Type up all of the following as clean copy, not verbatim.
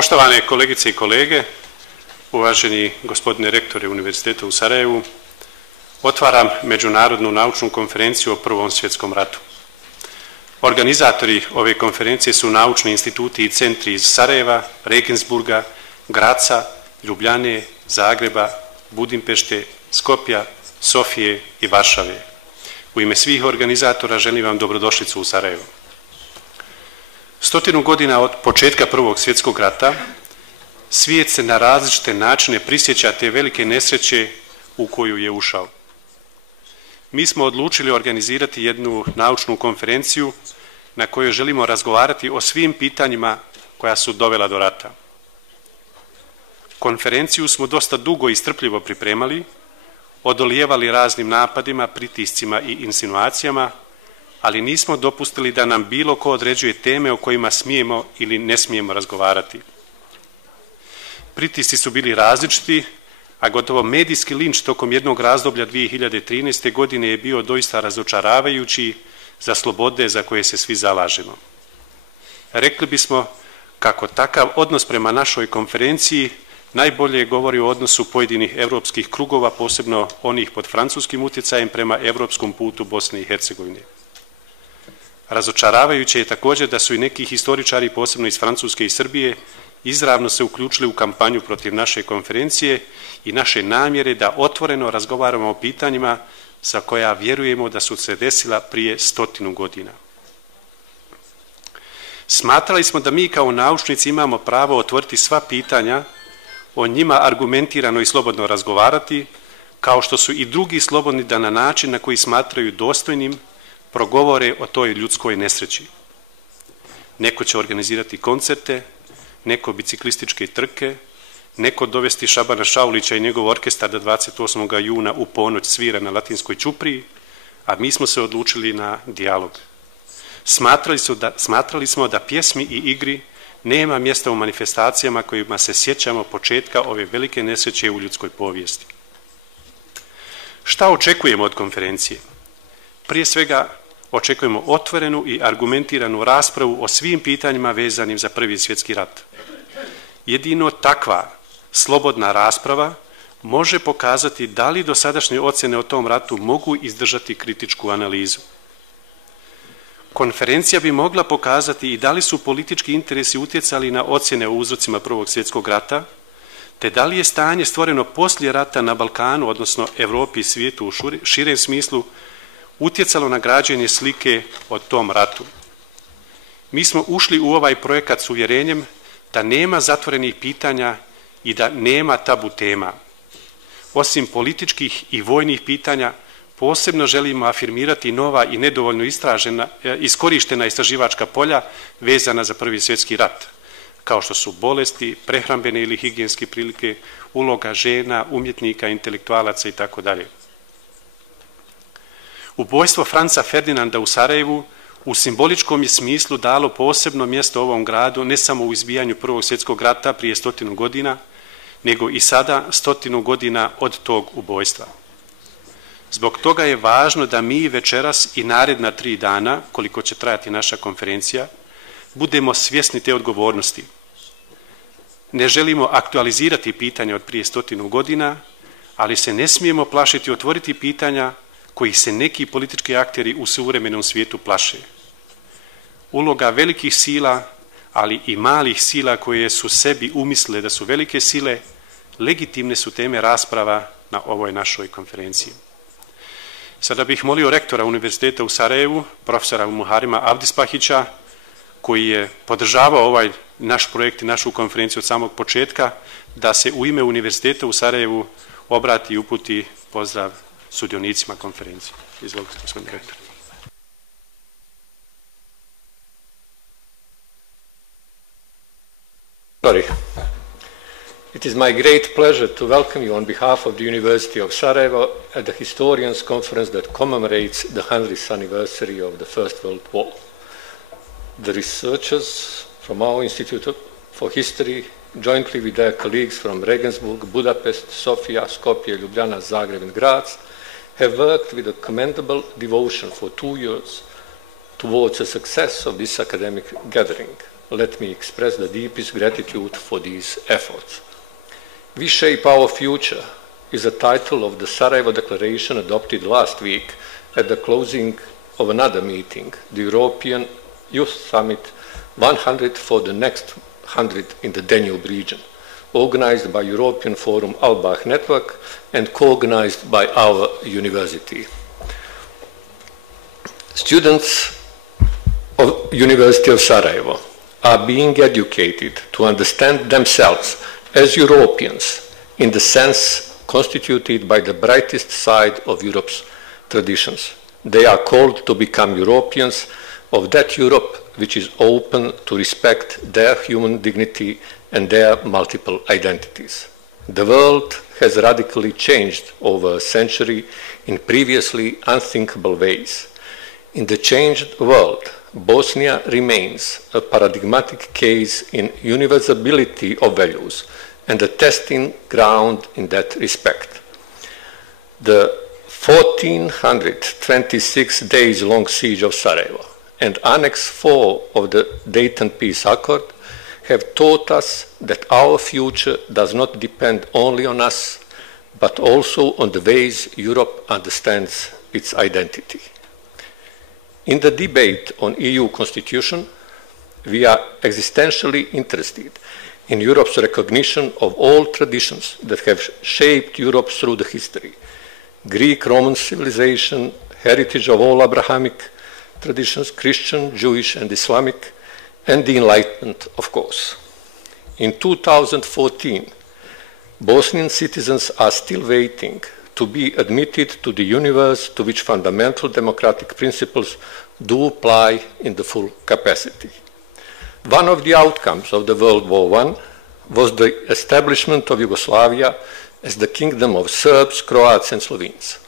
Poštovane kolegice i kolege, uvaženi gospodine rektore Univerziteta u Sarajevu, otvaram Međunarodnu naučnu konferenciju o Prvom svjetskom ratu. Organizatori ove konferencije su naučni instituti i centri iz Sarajeva, Regensburga, Graca, Ljubljane, Zagreba, Budimpešte, Skopja, Sofije i Varšave. U ime svih organizatora želim vam dobrodošlicu u Sarajevo. 100 godina od početka Prvog svjetskog rata svijet se na različite načine prisjeća te velike nesreće u koju je ušao. Mi smo odlučili organizirati jednu naučnu konferenciju na kojoj želimo razgovarati o svim pitanjima koja su dovela do rata. Konferenciju smo dosta dugo i strpljivo pripremali, odolijevali raznim napadima, pritiscima i insinuacijama, ali nismo dopustili da nam bilo ko određuje teme o kojima smijemo ili ne smijemo razgovarati. Pritisci su bili različiti, a gotovo medijski linč tokom jednog razdoblja 2013. godine je bio doista razočaravajući za slobode za koje se svi zalažemo. Rekli bismo kako takav odnos prema našoj konferenciji najbolje govori o odnosu pojedinih europskih krugova, posebno onih pod francuskim utjecajem prema europskom putu Bosne i Hercegovine. Razočaravajuće je također da su i neki historičari, posebno iz Francuske i Srbije, izravno se uključili u kampanju protiv naše konferencije i naše namjere da otvoreno razgovaramo o pitanjima za koja vjerujemo da su se desila prije 100 godina. Smatrali smo da mi kao naučnici imamo pravo otvoriti sva pitanja, o njima argumentirano i slobodno razgovarati, kao što su i drugi slobodni da na način na koji smatraju dostojnim progovore o toj ljudskoj nesreći. Neko će organizirati koncerte, neko biciklističke trke, neko dovesti Šabana Šaulića i njegov orkestar da 28. juna u ponoć svira na Latinskoj ćupriji, a mi smo se odlučili na dijalog. Smatrali smo da pjesmi i igri nema mjesta u manifestacijama kojima se sjećamo početka ove velike nesreće u ljudskoj povijesti. Šta očekujemo od konferencije? Prije svega očekujemo otvorenu i argumentiranu raspravu o svim pitanjima vezanim za Prvi svjetski rat. Jedino takva slobodna rasprava može pokazati da li dosadašnje ocjene o tom ratu mogu izdržati kritičku analizu. Konferencija bi mogla pokazati i da li su politički interesi utjecali na ocjene o uzrocima Prvog svjetskog rata, te da li je stanje stvoreno poslije rata na Balkanu, odnosno Europi i svijetu u širem smislu, utjecalo na građenje slike o tom ratu. Mi smo ušli u ovaj projekat s uvjerenjem da nema zatvorenih pitanja i da nema tabu tema. Osim političkih i vojnih pitanja, posebno želimo afirmirati nova i nedovoljno iskorištena istraživačka polja vezana za Prvi svjetski rat, kao što su bolesti, prehrambene ili higijenske prilike, uloga žena, umjetnika, intelektualaca itd. Ubojstvo Franca Ferdinanda u Sarajevu u simboličkom je smislu dalo posebno mjesto ovom gradu ne samo u izbijanju Prvog svjetskog rata prije 100 godina, nego i sada 100 godina od tog ubojstva. Zbog toga je važno da mi večeras i naredna 3 dana, koliko će trajati naša konferencija, budemo svjesni te odgovornosti. Ne želimo aktualizirati pitanja od prije 100 godina, ali se ne smijemo plašiti otvoriti pitanja koji se neki politički akteri u suvremenom svijetu plaše. Uloga velikih sila, ali i malih sila koje su sebi umislile da su velike sile, legitimne su teme rasprava na ovoj našoj konferenciji. Sada bih molio rektora Univerziteta u Sarajevu, profesora Muharima Avdispahića, koji je podržavao ovaj naš projekt i našu konferenciju od samog početka, da se u ime Univerziteta u Sarajevu obrati i uputi pozdrav sudionicima konferencije. Izvolite, gospodine rektor. It is my great pleasure to welcome you on behalf of the University of Sarajevo at the Historians Conference that commemorates the 100th anniversary of the First World War. The researchers from our Institute for History, jointly with their colleagues from Regensburg, Budapest, Sofia, Skopje, Ljubljana, Zagreb and Graz, have worked with a commendable devotion for 2 years towards the success of this academic gathering. let me express the deepest gratitude for these efforts. We Shape Our Future is the title of the Sarajevo Declaration adopted last week at the closing of another meeting, the European Youth Summit 100 for the next 100 in the Danube region, organized by European Forum Albach Network and co-organized by our university. Students of University of Sarajevo are being educated to understand themselves as Europeans in the sense constituted by the brightest side of Europe's traditions. They are called to become Europeans of that Europe which is open to respect their human dignity and their multiple identities. The world has radically changed over a century in previously unthinkable ways. In the changed world, Bosnia remains a paradigmatic case in universality of values and a testing ground in that respect. The 1426 days long siege of Sarajevo and Annex 4 of the Dayton Peace Accord have taught us that our future does not depend only on us, but also on the ways Europe understands its identity. In the debate on EU constitution, we are existentially interested in Europe's recognition of all traditions that have shaped Europe through the history: Greek-Roman civilization, heritage of all Abrahamic traditions, Christian, Jewish, and Islamic, and the Enlightenment, of course. In 2014, Bosnian citizens are still waiting to be admitted to the universe to which fundamental democratic principles do apply in the full capacity. One of the outcomes of the World War I was the establishment of Yugoslavia as the kingdom of Serbs, Croats, and Slovenes.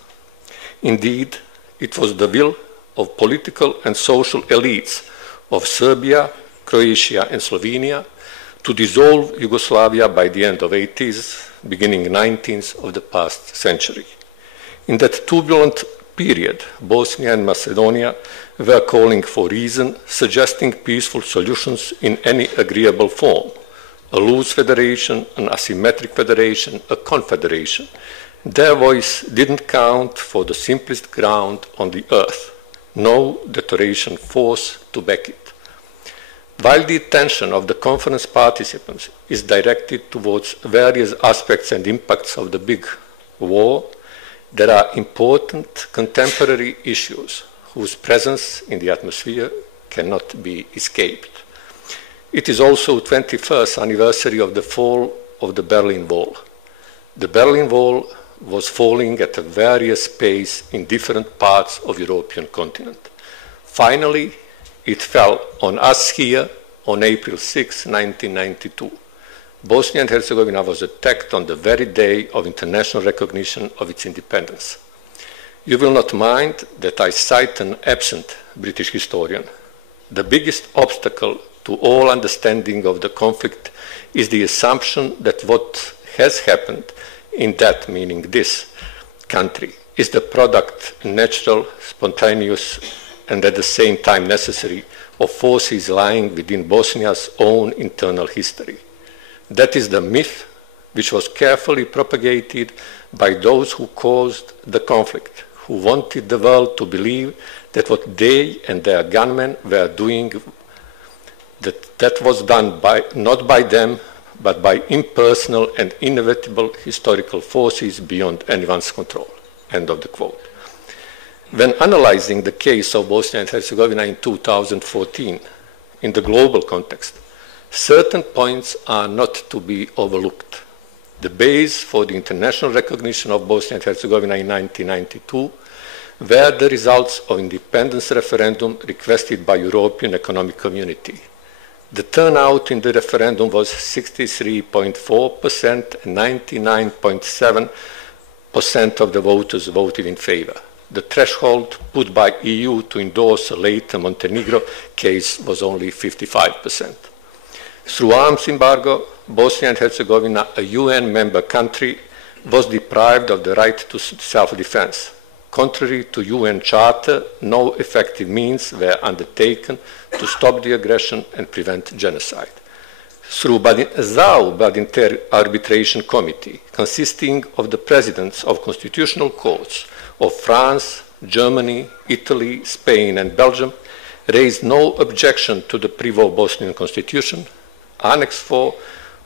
Indeed, it was the will of political and social elites of Serbia, Croatia, and Slovenia to dissolve Yugoslavia by the end of the 80s, beginning 19th of the past century. In that turbulent period, Bosnia and Macedonia were calling for reason, suggesting peaceful solutions in any agreeable form: a loose federation, an asymmetric federation, a confederation. Their voice didn't count for the simplest ground on the earth. No declaration force to back it. While the attention of the conference participants is directed towards various aspects and impacts of the big war, there are important contemporary issues whose presence in the atmosphere cannot be escaped. It is also the 21st anniversary of the fall of the Berlin Wall. The Berlin Wall was falling at a various pace in different parts of the European continent. Finally, it fell on us here on April 6, 1992. Bosnia and Herzegovina was attacked on the very day of international recognition of its independence. You will not mind that I cite an absent British historian. The biggest obstacle to all understanding of the conflict is the assumption that what has happened in that, meaning this country, is the product, natural, spontaneous, and at the same time necessary, of forces lying within Bosnia's own internal history. That is the myth which was carefully propagated by those who caused the conflict, who wanted the world to believe that what they and their gunmen were doing, that was done not by them, but by impersonal and inevitable historical forces beyond anyone's control. End of the quote. When analyzing the case of Bosnia and Herzegovina in 2014 in the global context, certain points are not to be overlooked. The base for the international recognition of Bosnia and Herzegovina in 1992 were the results of independence referendum requested by European Economic Community. The turnout in the referendum was 63.4% and 99.7% of the voters voted in favor. The threshold put by EU to endorse a later Montenegro case was only 55%. Through arms embargo, Bosnia and Herzegovina, a UN member country, was deprived of the right to self-defense. Contrary to UN Charter, no effective means were undertaken to stop the aggression and prevent genocide. Through ZAU Arbitration Committee, consisting of the presidents of constitutional courts of France, Germany, Italy, Spain, and Belgium, raised no objection to the pre-war Bosnian constitution. Annex 4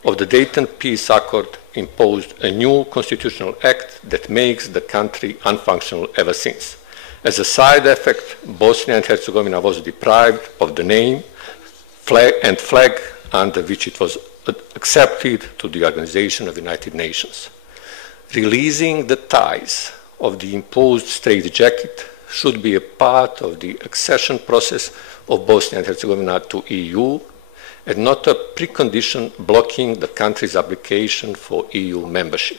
of the Dayton Peace Accord imposed a new constitutional act that makes the country unfunctional ever since. As a side effect, Bosnia and Herzegovina was deprived of the name and flag under which it was accepted to the Organization of the United Nations. Releasing the ties of the imposed straitjacket should be a part of the accession process of Bosnia and Herzegovina to EU and not a precondition blocking the country's application for EU membership.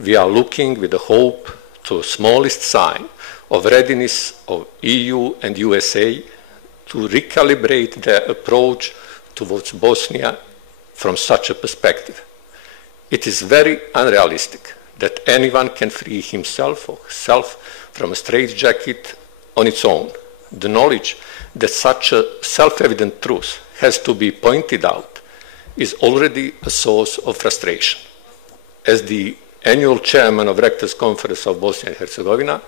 We are looking with a hope to a smallest sign of readiness of EU and USA to recalibrate their approach towards Bosnia from such a perspective. It is very unrealistic that anyone can free himself or herself from a straitjacket on its own. The knowledge that such a self-evident truth has to be pointed out is already a source of frustration. As the annual chairman of Rectors' Conference of Bosnia and Herzegovina,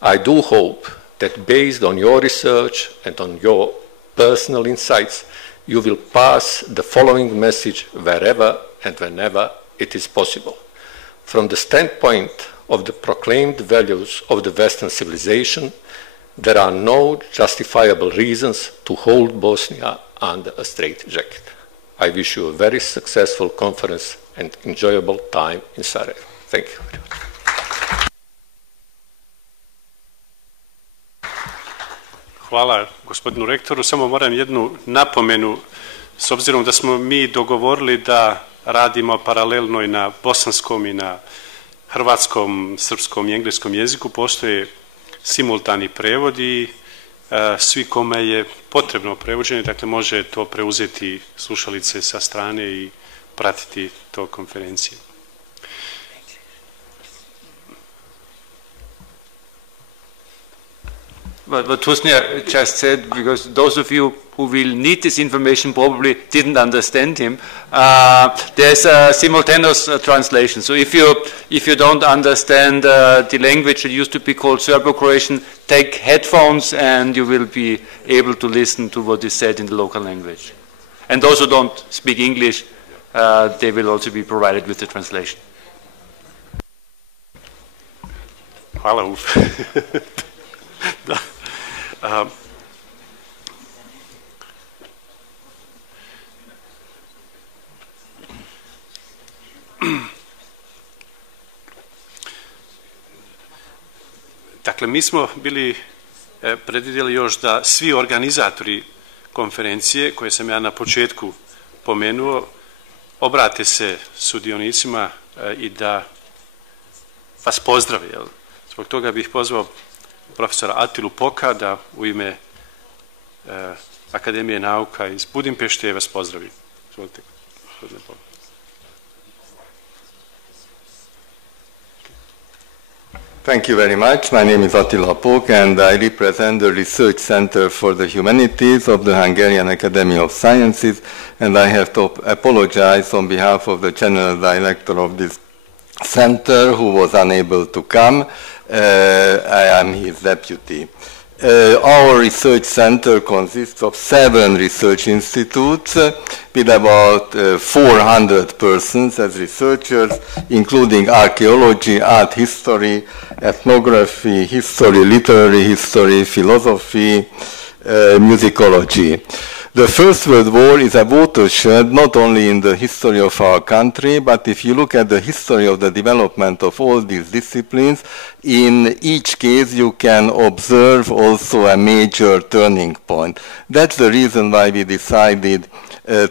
I do hope that based on your research and on your personal insights, you will pass the following message wherever and whenever it is possible. From the standpoint of the proclaimed values of the Western civilization, there are no justifiable reasons to hold Bosnia under a straitjacket. I wish you a very successful conference and enjoyable time in Sarajevo. Thank you very much. Hvala gospodinu rektoru. Samo moram jednu napomenu, s obzirom da smo mi dogovorili da radimo paralelno i na bosanskom i na hrvatskom, srpskom i engleskom jeziku, postoje simultani prevodi, svi kome je potrebno prevođenje, dakle može to preuzeti slušalice sa strane i pratiti to konferencije. What Husnia just said, because those of you who will need this information probably didn't understand him. There's a simultaneous translation. So if you don't understand the language that used to be called Serbo-Croatian, take headphones and you will be able to listen to what is said in the local language. And those who don't speak English, they will also be provided with the translation. Hvala, Uf. Da. Dakle, mi smo bili predvidjeli još da svi organizatori konferencije, koje sam ja na početku pomenuo, obrate se sudionicima i da vas pozdrave. Zbog toga bih pozvao profesora Atilu Poka da u ime Akademije nauka iz Budimpešte vas pozdravi. Izvolite, gospodine Poka. Thank you very much. My name is Attila Pok and I represent the Research Center for the Humanities of the Hungarian Academy of Sciences, and I have to apologize on behalf of the General Director of this center who was unable to come. I am his deputy. Our research center consists of 7 research institutes with about 400 persons as researchers, including archaeology, art history, ethnography, history, literary history, philosophy, musicology. The First World War is a watershed not only in the history of our country, but if you look at the history of the development of all these disciplines, in each case you can observe also a major turning point. That's the reason why we decided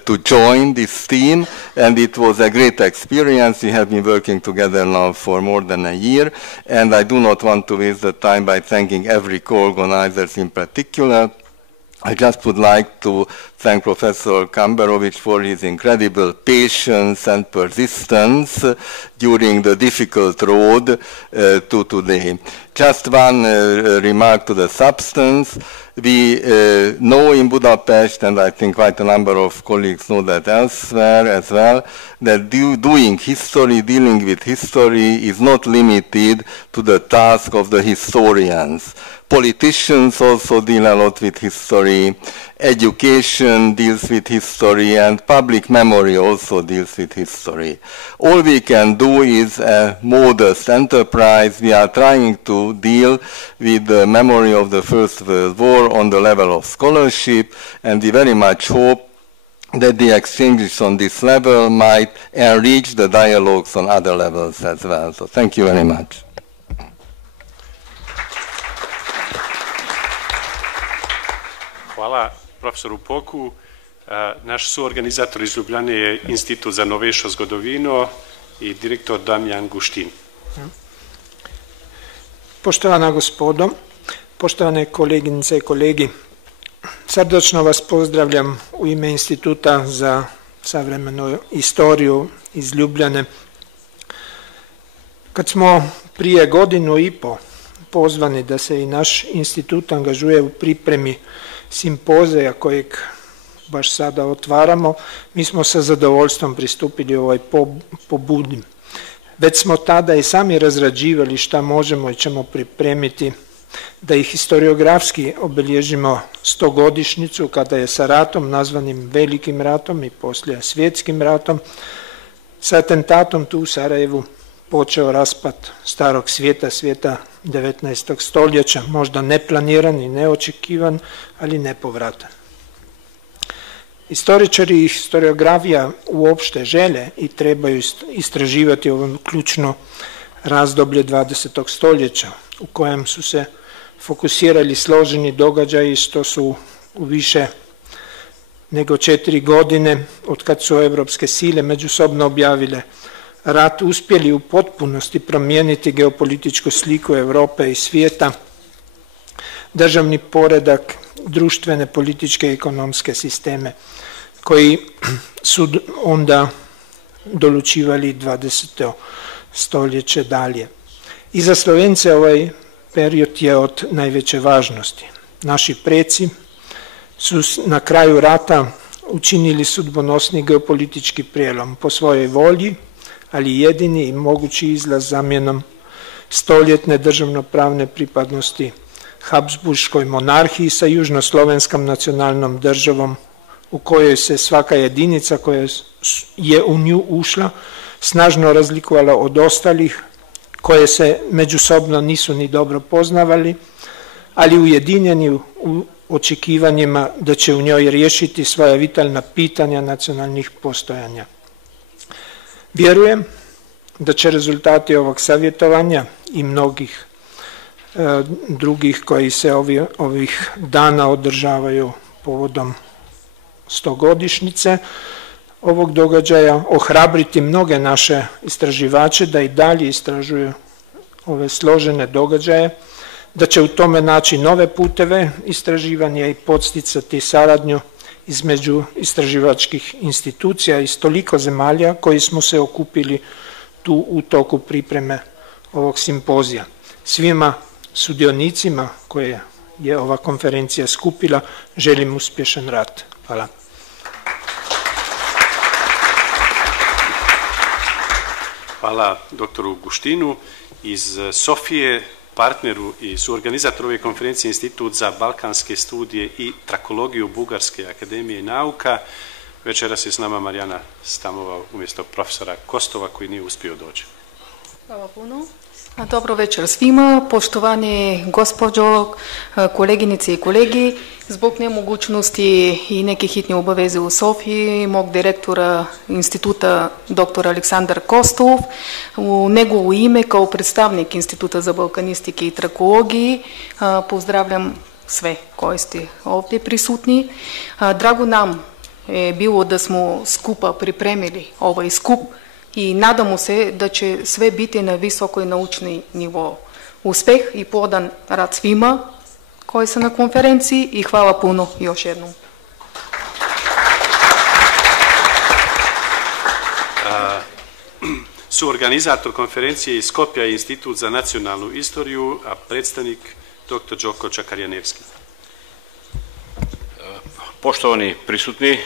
to join this team, and it was a great experience. We have been working together now for more than a year, and I do not want to waste the time by thanking every co-organizers in particular. I just would like to thank Professor Kamberovic for his incredible patience and persistence during the difficult road to today. Just one remark to the substance. We know in Budapest, and I think quite a number of colleagues know that elsewhere as well, that doing history, dealing with history is not limited to the task of the historians. Politicians also deal a lot with history, education deals with history, and public memory also deals with history. All we can do is a modest enterprise. We are trying to deal with the memory of the First World War on the level of scholarship, and we very much hope that the exchanges on this level might enrich the dialogues on other levels as well. So thank you very much. Hvala profesoru Poku. Naš suorganizator iz Ljubljane je Institut za novejšo zgodovino i direktor Damjan Guštin. Poštovana gospodo, poštovane koleginice i kolegi, srdačno vas pozdravljam u ime Instituta za savremenu istoriju iz Ljubljane. Kad smo prije godinu i po pozvani da se i naš institut angažuje u pripremi simpozija kojeg baš sada otvaramo, mi smo sa zadovoljstvom pristupili ovoj pobudi. Već smo tada i sami razrađivali šta možemo i ćemo pripremiti da i historiografski obilježimo 100-godišnjicu kada je sa ratom, nazvanim Velikim ratom i poslije Svjetskim ratom, sa atentatom tu u Sarajevu počeo raspad starog svijeta, svijeta 19. stoljeća, možda neplaniran i neočekivan, ali nepovratan. Istoričari i historiografija uopšte žele i trebaju istraživati ovo ključno razdoblje 20. stoljeća u kojem su se fokusirali složeni događaji što su u više nego 4 godine od kad su evropske sile međusobno objavile rat uspjeli u potpunosti promijeniti geopolitičku sliku Europe i svijeta, državni poredak, društvene, političke i ekonomske sisteme koji su onda dolučivali 20. stoljeće dalje. I za Slovence ovaj period je od najveće važnosti. Naši preci su na kraju rata učinili sudbonosni geopolitički prijelom po svojoj volji, ali jedini i mogući izlaz zamjenom stoljetne državnopravne pripadnosti Habsburškoj monarhiji sa južnoslovenskom nacionalnom državom u kojoj se svaka jedinica koja je u nju ušla snažno razlikovala od ostalih koje se međusobno nisu ni dobro poznavali, ali ujedinjeni u očekivanjima da će u njoj riješiti svoja vitalna pitanja nacionalnih postojanja. Vjerujem da će rezultati ovog savjetovanja i mnogih drugih koji se ovih dana održavaju povodom 100-godišnjice ovog događaja ohrabriti mnoge naše istraživače da i dalje istražuju ove složene događaje, da će u tome naći nove puteve istraživanja i podsticati saradnju između istraživačkih institucija iz toliko zemalja koji smo se okupili tu u toku pripreme ovog simpozija. Svima sudionicima koje je ova konferencija skupila želim uspješan rad. Hvala. Hvala doktoru Guštinu iz Sofije, partneru i suorganizatoru ove konferencije Institut za balkanske studije i trakologiju Bugarske akademije nauka. Večeras je s nama Marijana Stamova umjesto profesora Kostova koji nije uspio doći. Hvala puno. Dobro večer svima, poštovani gospođo, koleginice i kolegi. Zbog nemogućnosti i neke hitne obaveze u Sofiji, mog direktora instituta dr. Aleksandar Kostov, u njegovo ime kao predstavnik Instituta za balkanistike i trakologiji pozdravljam sve koji ste ovdje prisutni. Drago nam je bilo da smo skupa pripremili ovaj skup i nadamo se da će sve biti na visokoj naučni nivo. Uspeh i podan rad svima koji su na konferenciji i hvala puno još jednom. Suorganizator konferencije iz Skopja je Institut za nacionalnu istoriju, a predstavnik dr. Đoko Čakarjanevski. Poštovani prisutni,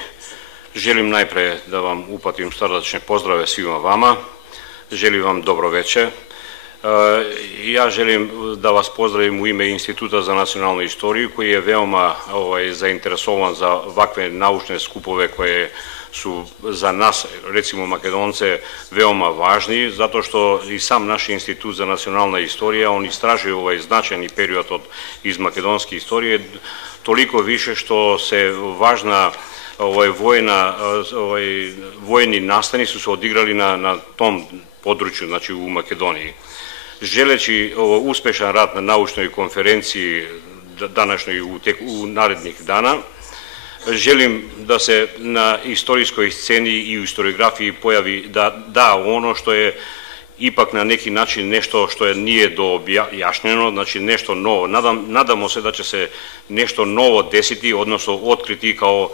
želim najpre da vam uputim srdačne pozdrave svima vama. Želim vam dobro večer. Ja želim da vas pozdravim u ime Instituta za nacionalnu istoriju koji je veoma zainteresovan za ovakve naučne skupove koje su za nas, recimo Makedonce, veoma važni, zato što i sam naš Institut za nacionalna istorija, on istražuje ovaj značajni period iz makedonske istorije, toliko više što se važna vojni nastani su se odigrali na tom području, znači u Makedoniji. Želeći uspešan rad na naučnoj konferenciji današnjoj u narednih dana, želim da se na istorijskoj sceni i u historiografiji pojavi da ono što je ipak na neki način nešto što nije doobjašnjeno, znači nešto novo. Nadamo se da će se nešto novo desiti, odnosno otkriti kao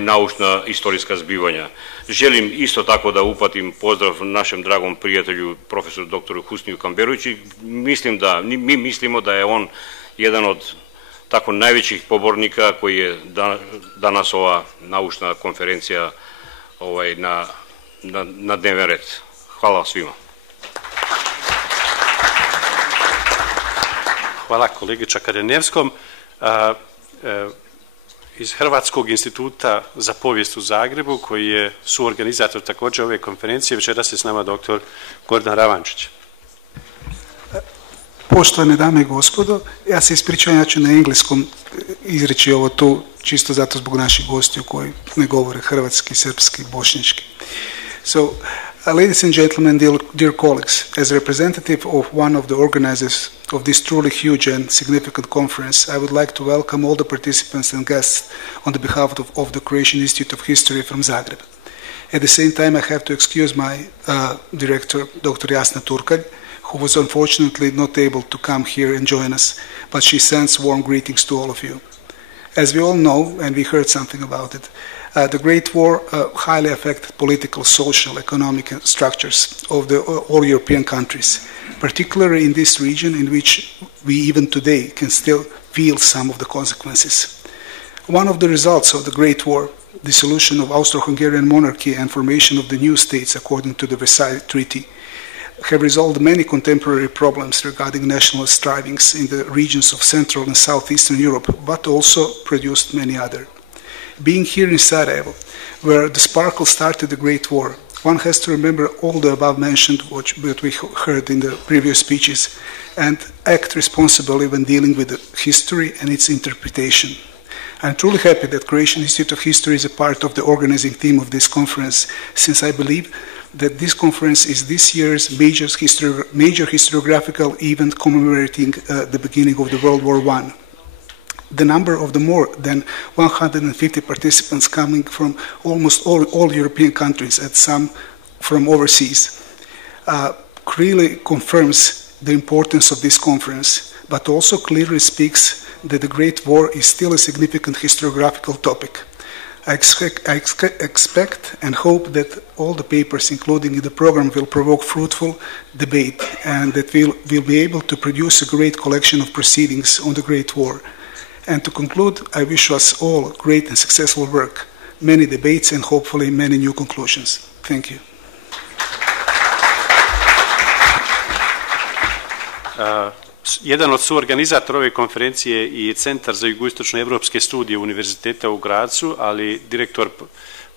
naučna istorijska zbivanja. Želim isto tako da uputim pozdrav našem dragom prijatelju, profesoru doktoru Husniju Kamberoviću. Mi mislimo da je on jedan od tako najvećih pobornika koji je danas ova naučna konferencija na dnevni red. Hvala svima. Hvala kolegi Čakarjanevskom. Iz Hrvatskog instituta za povijest u Zagrebu, koji je suorganizator također ove konferencije, večeras je s nama dr. Gordan Ravančić. Poštovane dame i gospodo, ja se ispričavam, ja ću na engleskom izreći ovo tu, čisto zato zbog naših gostiju koji ne govore hrvatski, srpski, bošnjački. So, ladies and gentlemen, dear colleagues, as a representative of one of the organizers of this truly huge and significant conference, I would like to welcome all the participants and guests on the behalf of the Croatian Institute of History from Zagreb. At the same time, I have to excuse my director, Dr. Jasna Turkalj, who was unfortunately not able to come here and join us, but she sends warm greetings to all of you. As we all know, and we heard something about it, the Great War highly affected political, social, economic structures of all European countries, particularly in this region in which we even today can still feel some of the consequences. One of the results of the Great War, dissolution of Austro-Hungarian monarchy and formation of the new states according to the Versailles Treaty, have resolved many contemporary problems regarding national strivings in the regions of Central and Southeastern Europe, but also produced many other. Being here in Sarajevo, where the sparkle started the Great War, one has to remember all the above mentioned what we heard in the previous speeches and act responsibly when dealing with the history and its interpretation. I'm truly happy that Croatian Institute of History is a part of the organizing team of this conference, since I believe that this conference is this year's major historiographical event commemorating the beginning of the World War I. The number of the more than 150 participants coming from almost all European countries and some from overseas really confirms the importance of this conference, but also clearly speaks that the Great War is still a significant historiographical topic. I expect and hope that all the papers, including in the program, will provoke fruitful debate and that we'll be able to produce a great collection of proceedings on the Great War. And to conclude, I wish us all great and successful work, many debates and hopefully many new conclusions. Thank you. Jedan od suorganizatora ove konferencije i Centar za jugoistočne evropske studije Univerziteta u Gracu, ali direktor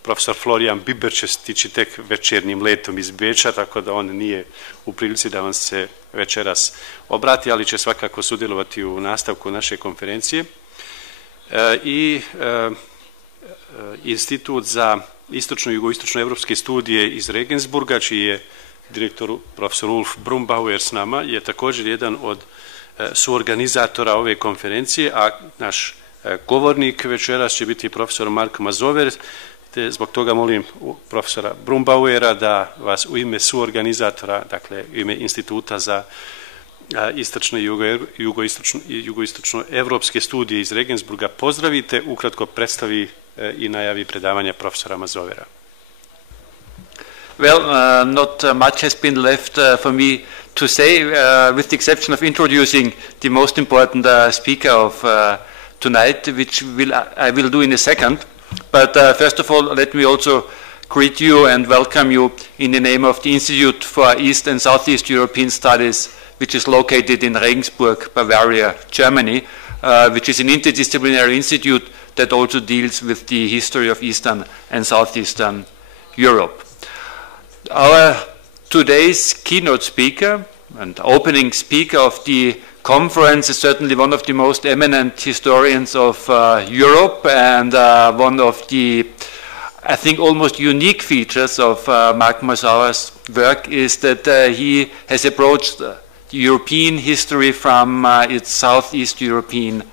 profesor Florijan Biber će stići tek večernjim letom iz Beča, tako da on nije u prilici da vam se večeras obrati, ali će svakako sudjelovati u nastavku naše konferencije. I Institut za istočno i jugoistočno evropske studije iz Regensburga, čiji je direktor profesor Ulf Brumbauer s nama, je također jedan od suorganizatora ove konferencije, a naš govornik večeras će biti profesor Mark Mazover, te zbog toga molim profesora Brumbauera da vas u ime suorganizatora, dakle u ime Instituta za istočne i jugoistočno evropske studije iz Regensburga pozdravite, ukratko predstavi i najavi predavanja profesora Mazovera. Well, not much has been left for me to say, with the exception of introducing the most important speaker of tonight, which I will do in a second. But first of all, let me also greet you and welcome you in the name of the Institute for East and Southeast European Studies, which is located in Regensburg, Bavaria, Germany, which is an interdisciplinary institute that also deals with the history of Eastern and Southeastern Europe. Our today's keynote speaker and opening speaker of the conference is certainly one of the most eminent historians of Europe, and one of the, I think, almost unique features of Mark Mazauer's work is that he has approached European history from its Southeast European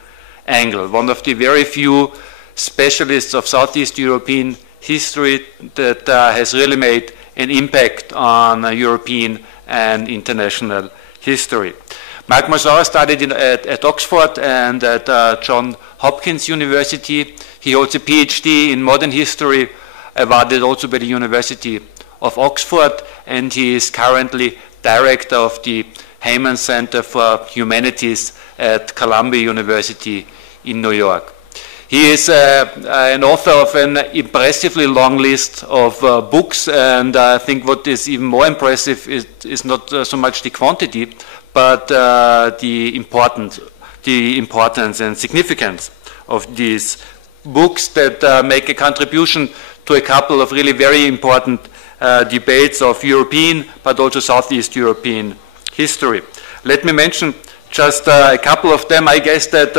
angle. One of the very few specialists of Southeast European history that has really made an impact on European and international history. Mark Mazauer studied at Oxford and at Johns Hopkins University. He holds a PhD in modern history, awarded also by the University of Oxford, and he is currently director of the Heyman Center for Humanities at Columbia University in New York. He is an author of an impressively long list of books, and I think what is even more impressive is not so much the quantity, but the importance and significance of these books that make a contribution to a couple of really very important debates of European, but also Southeast European history. Let me mention just a couple of them. I guess that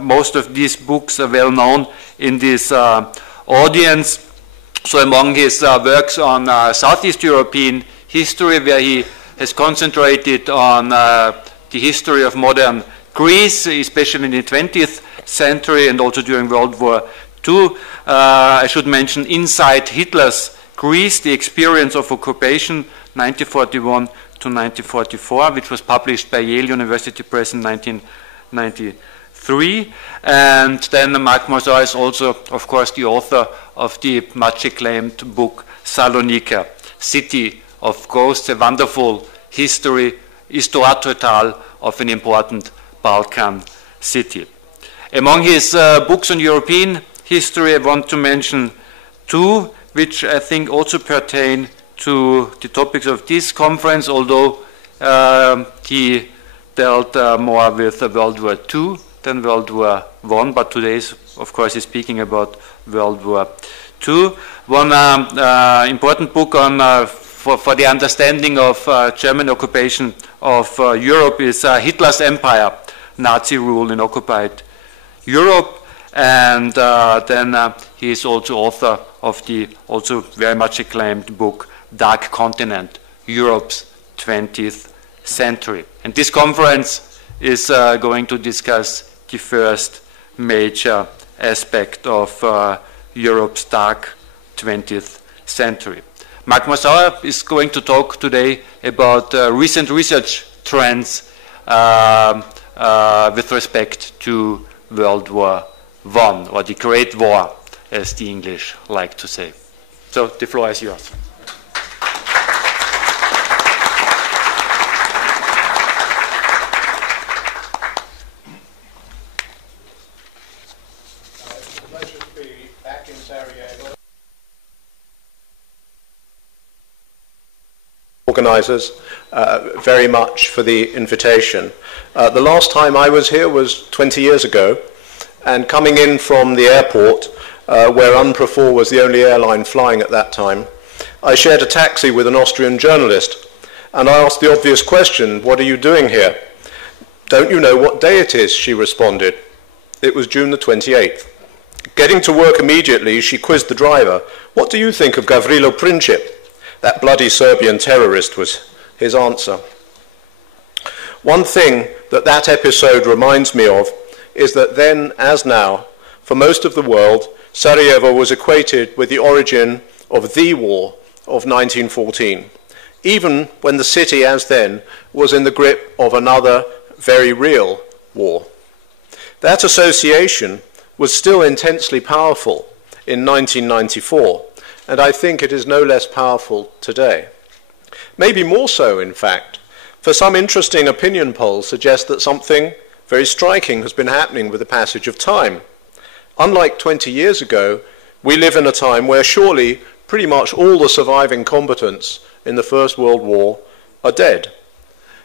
most of these books are well known in this audience. So among his works on Southeast European history, where he has concentrated on the history of modern Greece, especially in the 20th century and also during World War II. I should mention Inside Hitler's Greece, the Experience of Occupation, 1941 to 1944, which was published by Yale University Press in 1993. And then Mark Mazauer is also, of course, the author of the much acclaimed book Salonika, City of Ghosts, a wonderful history, histoire totale of an important Balkan city. Among his books on European history, I want to mention two, which I think also pertain to the topics of this conference, although he dealt more with World War II than World War I, but today, of course, he's speaking about World War II. One important book on for the understanding of German occupation of Europe is Hitler's Empire, Nazi Rule in Occupied Europe, and then he is also author of the also very much acclaimed book Dark Continent, Europe's 20th Century. And this conference is going to discuss the first major aspect of Europe's dark 20th century. Mark Mazauer is going to talk today about recent research trends with respect to World War I, or the Great War, as the English like to say. So the floor is yours. Organisers very much for the invitation. The last time I was here was 20 years ago, and coming in from the airport, where UNPROFOR was the only airline flying at that time, I shared a taxi with an Austrian journalist, and I asked the obvious question, "What are you doing here?" "Don't you know what day it is?" she responded. It was June the 28th. Getting to work immediately, she quizzed the driver. "What do you think of Gavrilo Princip?" "That bloody Serbian terrorist," was his answer. One thing that episode reminds me of is that then, as now, for most of the world, Sarajevo was equated with the origin of the war of 1914. even when the city as then was in the grip of another very real war. That association was still intensely powerful in 1994, and I think it is no less powerful today. Maybe more so, in fact, for some interesting opinion polls suggest that something very striking has been happening with the passage of time. Unlike 20 years ago, we live in a time where surely pretty much all the surviving combatants in the First World War are dead.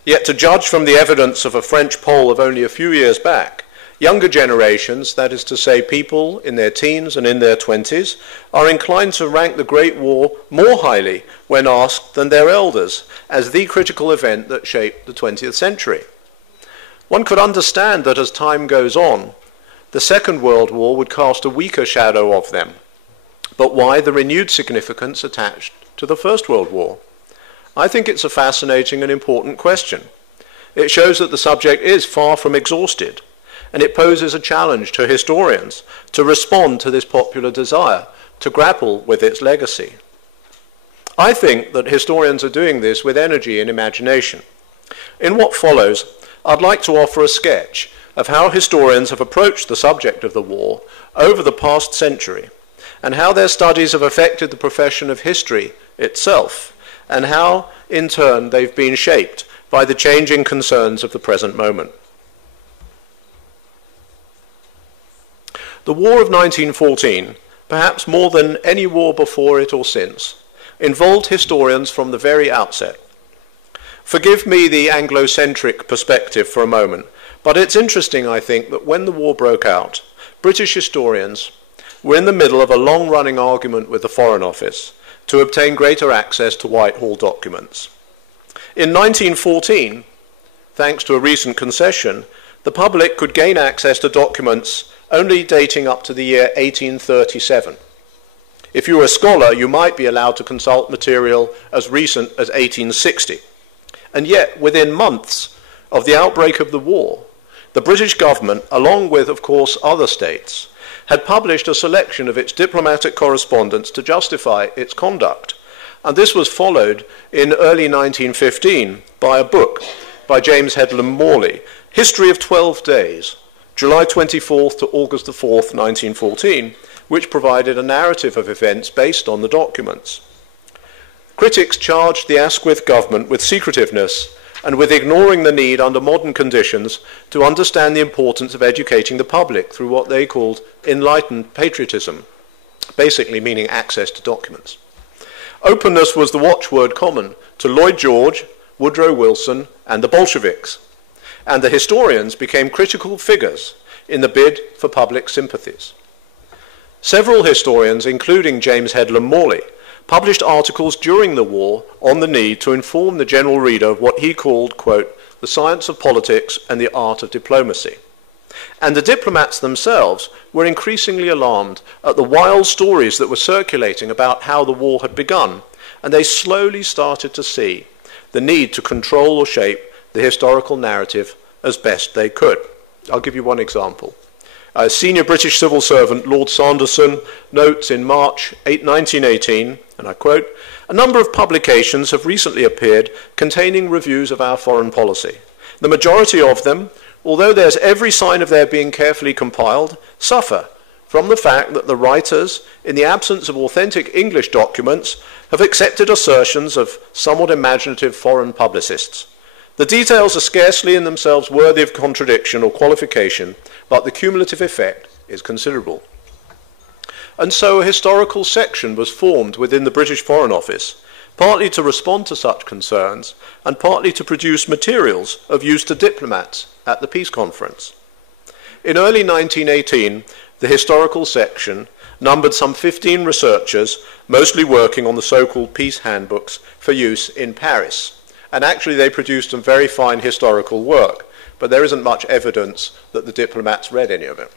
Yet to judge from the evidence of a French poll of only a few years back, younger generations, that is to say people in their teens and in their 20s, are inclined to rank the Great War more highly when asked than their elders as the critical event that shaped the 20th century. One could understand that as time goes on, the Second World War would cast a weaker shadow of them. But why the renewed significance attached to the First World War? I think it's a fascinating and important question. It shows that the subject is far from exhausted, and it poses a challenge to historians to respond to this popular desire, to grapple with its legacy. I think that historians are doing this with energy and imagination. In what follows, I'd like to offer a sketch of how historians have approached the subject of the war over the past century, and how their studies have affected the profession of history itself, and how, in turn, they've been shaped by the changing concerns of the present moment. The War of 1914, perhaps more than any war before it or since, involved historians from the very outset. Forgive me the Anglo-centric perspective for a moment, but it's interesting, I think, that when the war broke out, British historians were in the middle of a long-running argument with the Foreign Office to obtain greater access to Whitehall documents. In 1914, thanks to a recent concession, the public could gain access to documents only dating up to the year 1837. If you were a scholar, you might be allowed to consult material as recent as 1860. And yet, within months of the outbreak of the war, the British government, along with, of course, other states, had published a selection of its diplomatic correspondence to justify its conduct. And this was followed in early 1915 by a book by James Headlam Morley, History of 12 Days, July 24th to August the 4th, 1914, which provided a narrative of events based on the documents. Critics charged the Asquith government with secretiveness and with ignoring the need under modern conditions to understand the importance of educating the public through what they called enlightened patriotism, basically meaning access to documents. Openness was the watchword common to Lloyd George, Woodrow Wilson, and the Bolsheviks, and the historians became critical figures in the bid for public sympathies. Several historians, including James Headlam Morley, published articles during the war on the need to inform the general reader of what he called, quote, the science of politics and the art of diplomacy. And the diplomats themselves were increasingly alarmed at the wild stories that were circulating about how the war had begun, and they slowly started to see the need to control or shape the historical narrative as best they could. I'll give you one example. A senior British civil servant, Lord Sanderson, notes in March 1918, and I quote, "A number of publications have recently appeared containing reviews of our foreign policy. The majority of them, although there's every sign of their being carefully compiled, suffer from the fact that the writers, in the absence of authentic English documents, have accepted assertions of somewhat imaginative foreign publicists. The details are scarcely in themselves worthy of contradiction or qualification, but the cumulative effect is considerable." And so a historical section was formed within the British Foreign Office, partly to respond to such concerns and partly to produce materials of use to diplomats at the peace conference. In early 1918, the historical section numbered some 15 researchers, mostly working on the so-called peace handbooks for use in Paris. And actually they produced some very fine historical work, but there isn't much evidence that the diplomats read any of it.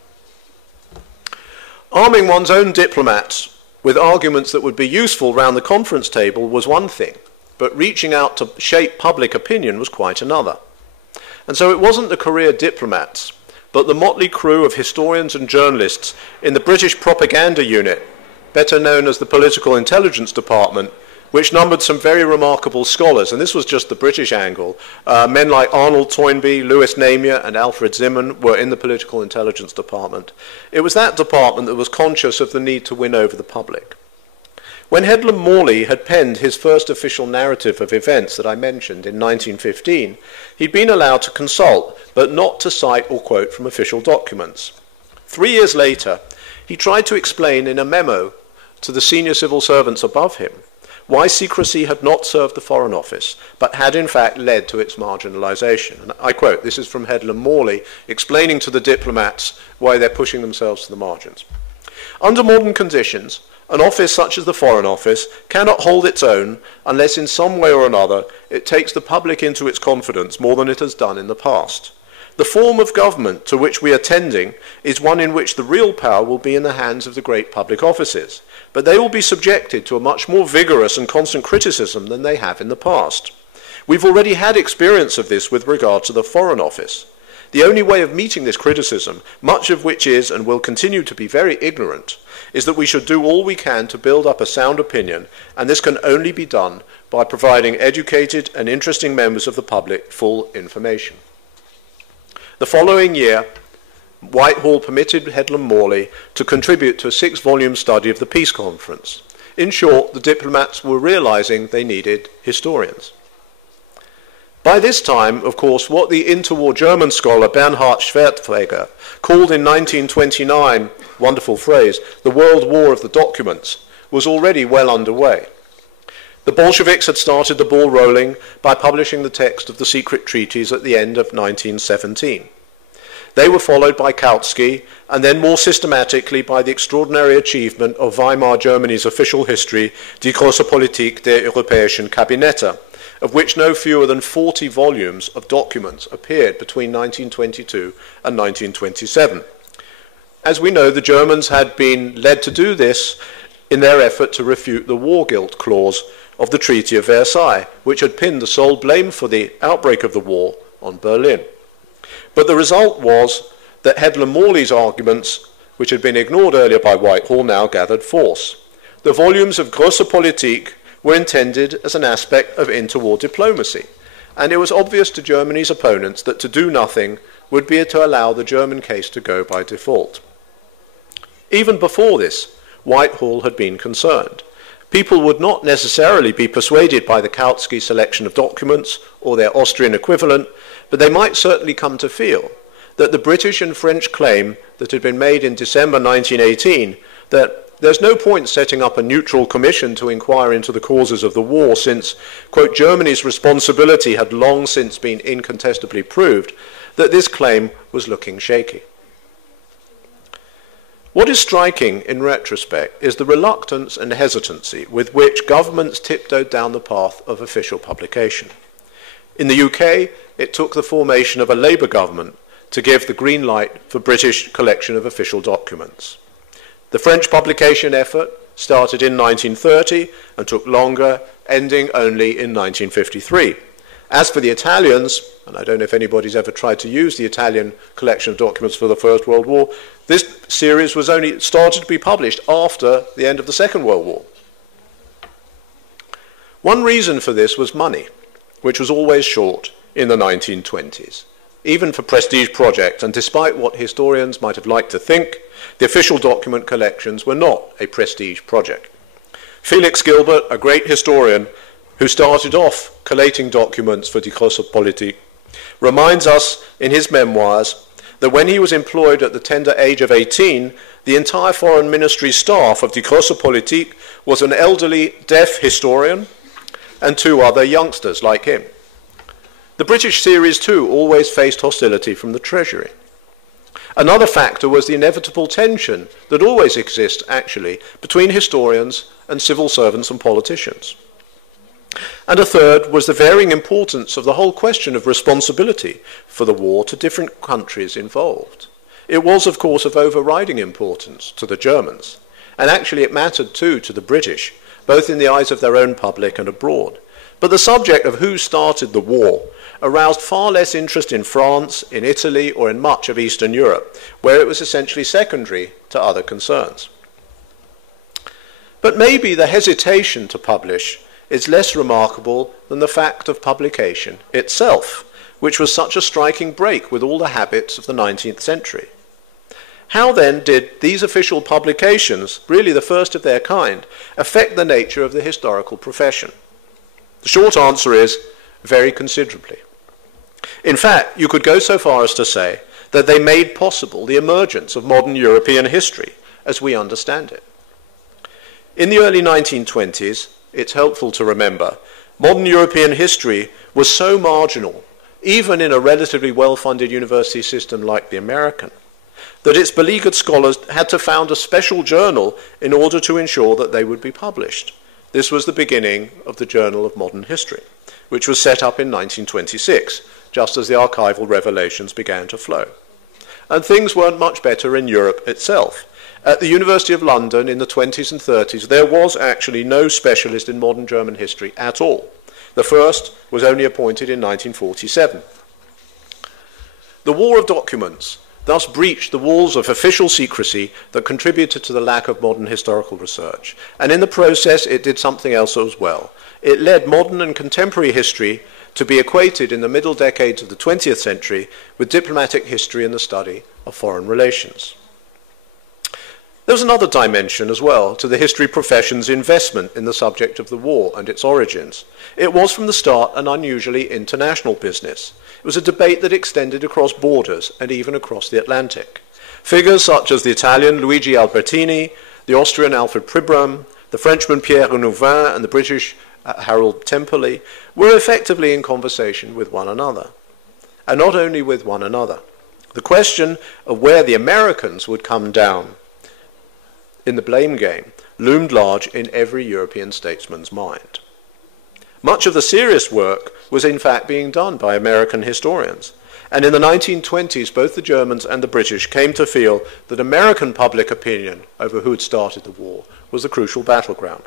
Arming one's own diplomats with arguments that would be useful round the conference table was one thing, but reaching out to shape public opinion was quite another. And so it wasn't the career diplomats, but the motley crew of historians and journalists in the British propaganda unit, better known as the Political Intelligence Department, which numbered some very remarkable scholars, and this was just the British angle. Men like Arnold Toynbee, Louis Namier, and Alfred Zimmern were in the political intelligence department. It was that department that was conscious of the need to win over the public. When Headlam Morley had penned his first official narrative of events that I mentioned in 1915, he'd been allowed to consult, but not to cite or quote from official documents. 3 years later, he tried to explain in a memo to the senior civil servants above him why secrecy had not served the Foreign Office, but had in fact led to its marginalisation. And I quote, this is from Headlam Morley, explaining to the diplomats why they're pushing themselves to the margins. Under modern conditions, an office such as the Foreign Office cannot hold its own unless in some way or another it takes the public into its confidence more than it has done in the past. The form of government to which we are tending is one in which the real power will be in the hands of the great public offices, but they will be subjected to a much more vigorous and constant criticism than they have in the past. We've already had experience of this with regard to the Foreign Office. The only way of meeting this criticism, much of which is and will continue to be very ignorant, is that we should do all we can to build up a sound opinion, and this can only be done by providing educated and interesting members of the public full information. The following year, Whitehall permitted Headlam Morley to contribute to a 6-volume study of the peace conference. In short, the diplomats were realizing they needed historians. By this time, of course, what the interwar German scholar Bernhard Schwertfeger called in 1929, wonderful phrase, the World War of the Documents, was already well underway. The Bolsheviks had started the ball rolling by publishing the text of the secret treaties at the end of 1917. They were followed by Kautsky, and then more systematically by the extraordinary achievement of Weimar Germany's official history, Die große Politik der europäischen Kabinette, of which no fewer than 40 volumes of documents appeared between 1922 and 1927. As we know, the Germans had been led to do this in their effort to refute the war guilt clause of the Treaty of Versailles, which had pinned the sole blame for the outbreak of the war on Berlin. But the result was that Headlam Morley's arguments, which had been ignored earlier by Whitehall, now gathered force. The volumes of Große Politik were intended as an aspect of interwar diplomacy, and it was obvious to Germany's opponents that to do nothing would be to allow the German case to go by default. Even before this, Whitehall had been concerned. People would not necessarily be persuaded by the Kautsky selection of documents or their Austrian equivalent, but they might certainly come to feel that the British and French claim that had been made in December 1918 that there's no point setting up a neutral commission to inquire into the causes of the war since, quote, Germany's responsibility had long since been incontestably proved, that this claim was looking shaky. What is striking in retrospect is the reluctance and hesitancy with which governments tiptoed down the path of official publication. In the UK, it took the formation of a Labour government to give the green light for British collection of official documents. The French publication effort started in 1930 and took longer, ending only in 1953. As for the Italians, and I don't know if anybody's ever tried to use the Italian collection of documents for the First World War, this series was only started to be published after the end of the Second World War. One reason for this was money, which was always short in the 1920s. Even for prestige projects, and despite what historians might have liked to think, the official document collections were not a prestige project. Felix Gilbert, a great historian who started off collating documents for Die große Politik, reminds us in his memoirs that when he was employed at the tender age of 18, the entire foreign ministry staff of Die große Politik was an elderly deaf historian and 2 other youngsters like him. The British series too always faced hostility from the Treasury. Another factor was the inevitable tension that always exists, actually, between historians and civil servants and politicians. And a third was the varying importance of the whole question of responsibility for the war to different countries involved. It was, of course, of overriding importance to the Germans, and actually it mattered too to the British, both in the eyes of their own public and abroad. But the subject of who started the war aroused far less interest in France, in Italy, or in much of Eastern Europe, where it was essentially secondary to other concerns. But maybe the hesitation to publish is less remarkable than the fact of publication itself, which was such a striking break with all the habits of the 19th century. How then did these official publications, really the first of their kind, affect the nature of the historical profession? The short answer is very considerably. In fact, you could go so far as to say that they made possible the emergence of modern European history as we understand it. In the early 1920s, it's helpful to remember, modern European history was so marginal, even in a relatively well-funded university system like the American, that its beleaguered scholars had to found a special journal in order to ensure that they would be published. This was the beginning of the Journal of Modern History, which was set up in 1926, just as the archival revelations began to flow. And things weren't much better in Europe itself. At the University of London in the 20s and 30s, there was actually no specialist in modern German history at all. The first was only appointed in 1947. The War of Documents thus breached the walls of official secrecy that contributed to the lack of modern historical research. And in the process, it did something else as well. It led modern and contemporary history to be equated in the middle decades of the 20th century with diplomatic history and the study of foreign relations. There was another dimension as well to the history profession's investment in the subject of the war and its origins. It was from the start an unusually international business. It was a debate that extended across borders and even across the Atlantic. Figures such as the Italian Luigi Albertini, the Austrian Alfred Pribram, the Frenchman Pierre Renouvin, and the British Harold Temperley were effectively in conversation with one another. And not only with one another. The question of where the Americans would come down in the blame game loomed large in every European statesman's mind. Much of the serious work was in fact being done by American historians, and in the 1920s both the Germans and the British came to feel that American public opinion over who had started the war was the crucial battleground.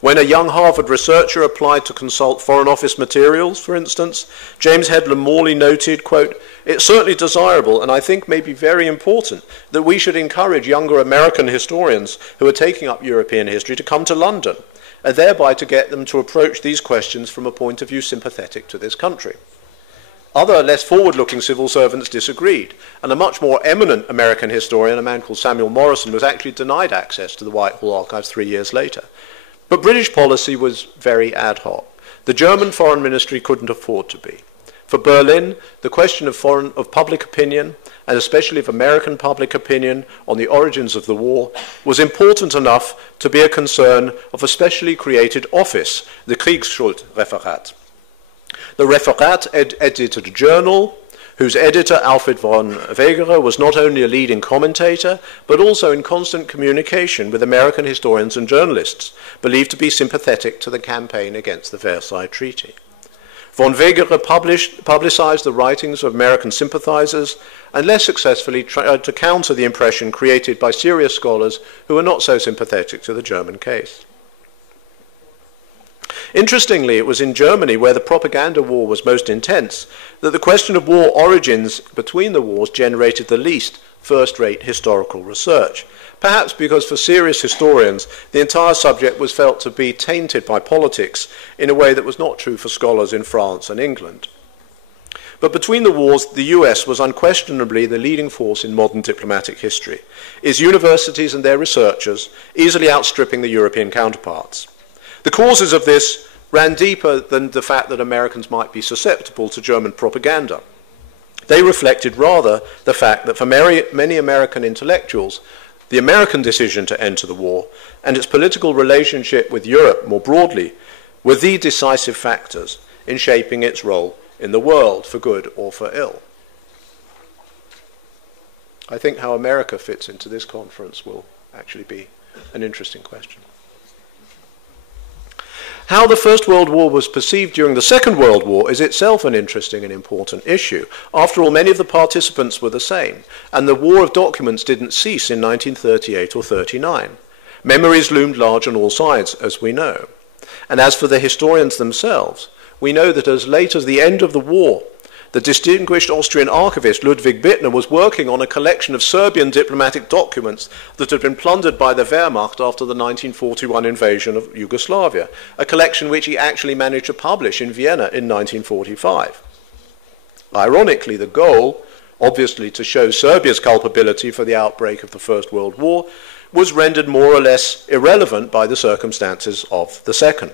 When a young Harvard researcher applied to consult Foreign Office materials, for instance, James Headlam Morley noted, quote, "It's certainly desirable and I think may be very important that we should encourage younger American historians who are taking up European history to come to London, and thereby to get them to approach these questions from a point of view sympathetic to this country." Other, less forward-looking civil servants disagreed, and a much more eminent American historian, a man called Samuel Morrison, was actually denied access to the Whitehall archives 3 years later. But British policy was very ad hoc. The German foreign ministry couldn't afford to be. For Berlin, the question of public opinion, and especially of American public opinion on the origins of the war, was important enough to be a concern of a specially created office, the Kriegsschuldreferat. The Referat edited a journal whose editor, Alfred von Wegerer, was not only a leading commentator, but also in constant communication with American historians and journalists, believed to be sympathetic to the campaign against the Versailles Treaty. Von Wegerer publicized the writings of American sympathizers and less successfully tried to counter the impression created by serious scholars who were not so sympathetic to the German case. Interestingly, it was in Germany, where the propaganda war was most intense, that the question of war origins between the wars generated the least first-rate historical research, perhaps because for serious historians the entire subject was felt to be tainted by politics in a way that was not true for scholars in France and England. But between the wars, the US was unquestionably the leading force in modern diplomatic history, its universities and their researchers easily outstripping the European counterparts. The causes of this ran deeper than the fact that Americans might be susceptible to German propaganda. They reflected rather the fact that for many American intellectuals, the American decision to enter the war and its political relationship with Europe more broadly were the decisive factors in shaping its role in the world, for good or for ill. I think how America fits into this conference will actually be an interesting question. How the First World War was perceived during the Second World War is itself an interesting and important issue. After all, many of the participants were the same, and the war of documents didn't cease in 1938 or 39. Memories loomed large on all sides, as we know. And as for the historians themselves, we know that as late as the end of the war, the distinguished Austrian archivist Ludwig Bittner was working on a collection of Serbian diplomatic documents that had been plundered by the Wehrmacht after the 1941 invasion of Yugoslavia, a collection which he actually managed to publish in Vienna in 1945. Ironically, the goal, obviously to show Serbia's culpability for the outbreak of the First World War, was rendered more or less irrelevant by the circumstances of the Second.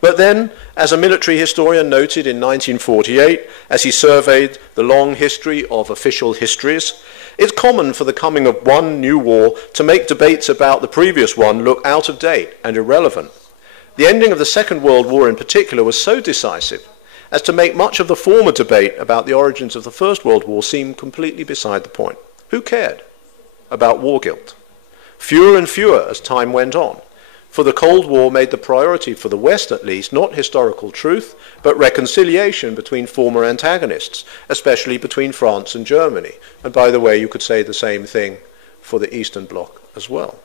But then, as a military historian noted in 1948, as he surveyed the long history of official histories, it's common for the coming of one new war to make debates about the previous one look out of date and irrelevant. The ending of the Second World War in particular was so decisive as to make much of the former debate about the origins of the First World War seem completely beside the point. Who cared about war guilt? Fewer and fewer as time went on. For the Cold War made the priority for the West, at least, not historical truth, but reconciliation between former antagonists, especially between France and Germany. And by the way, you could say the same thing for the Eastern Bloc as well.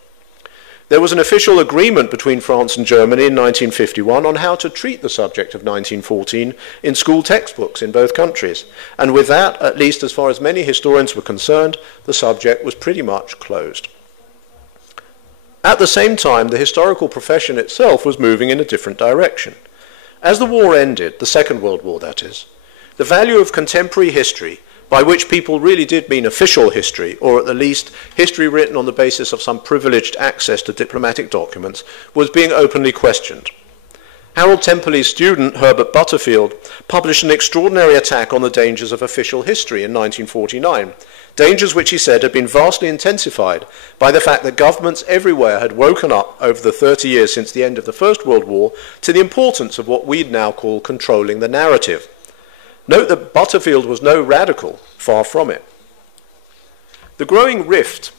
There was an official agreement between France and Germany in 1951 on how to treat the subject of 1914 in school textbooks in both countries. And with that, at least as far as many historians were concerned, the subject was pretty much closed. At the same time, the historical profession itself was moving in a different direction. As the war ended, the Second World War that is, the value of contemporary history, by which people really did mean official history, or at the least history written on the basis of some privileged access to diplomatic documents, was being openly questioned. Harold Temperley's student, Herbert Butterfield, published an extraordinary attack on the dangers of official history in 1949, dangers which he said had been vastly intensified by the fact that governments everywhere had woken up over the 30 years since the end of the First World War to the importance of what we'd now call controlling the narrative. Note that Butterfield was no radical, far from it. The growing rift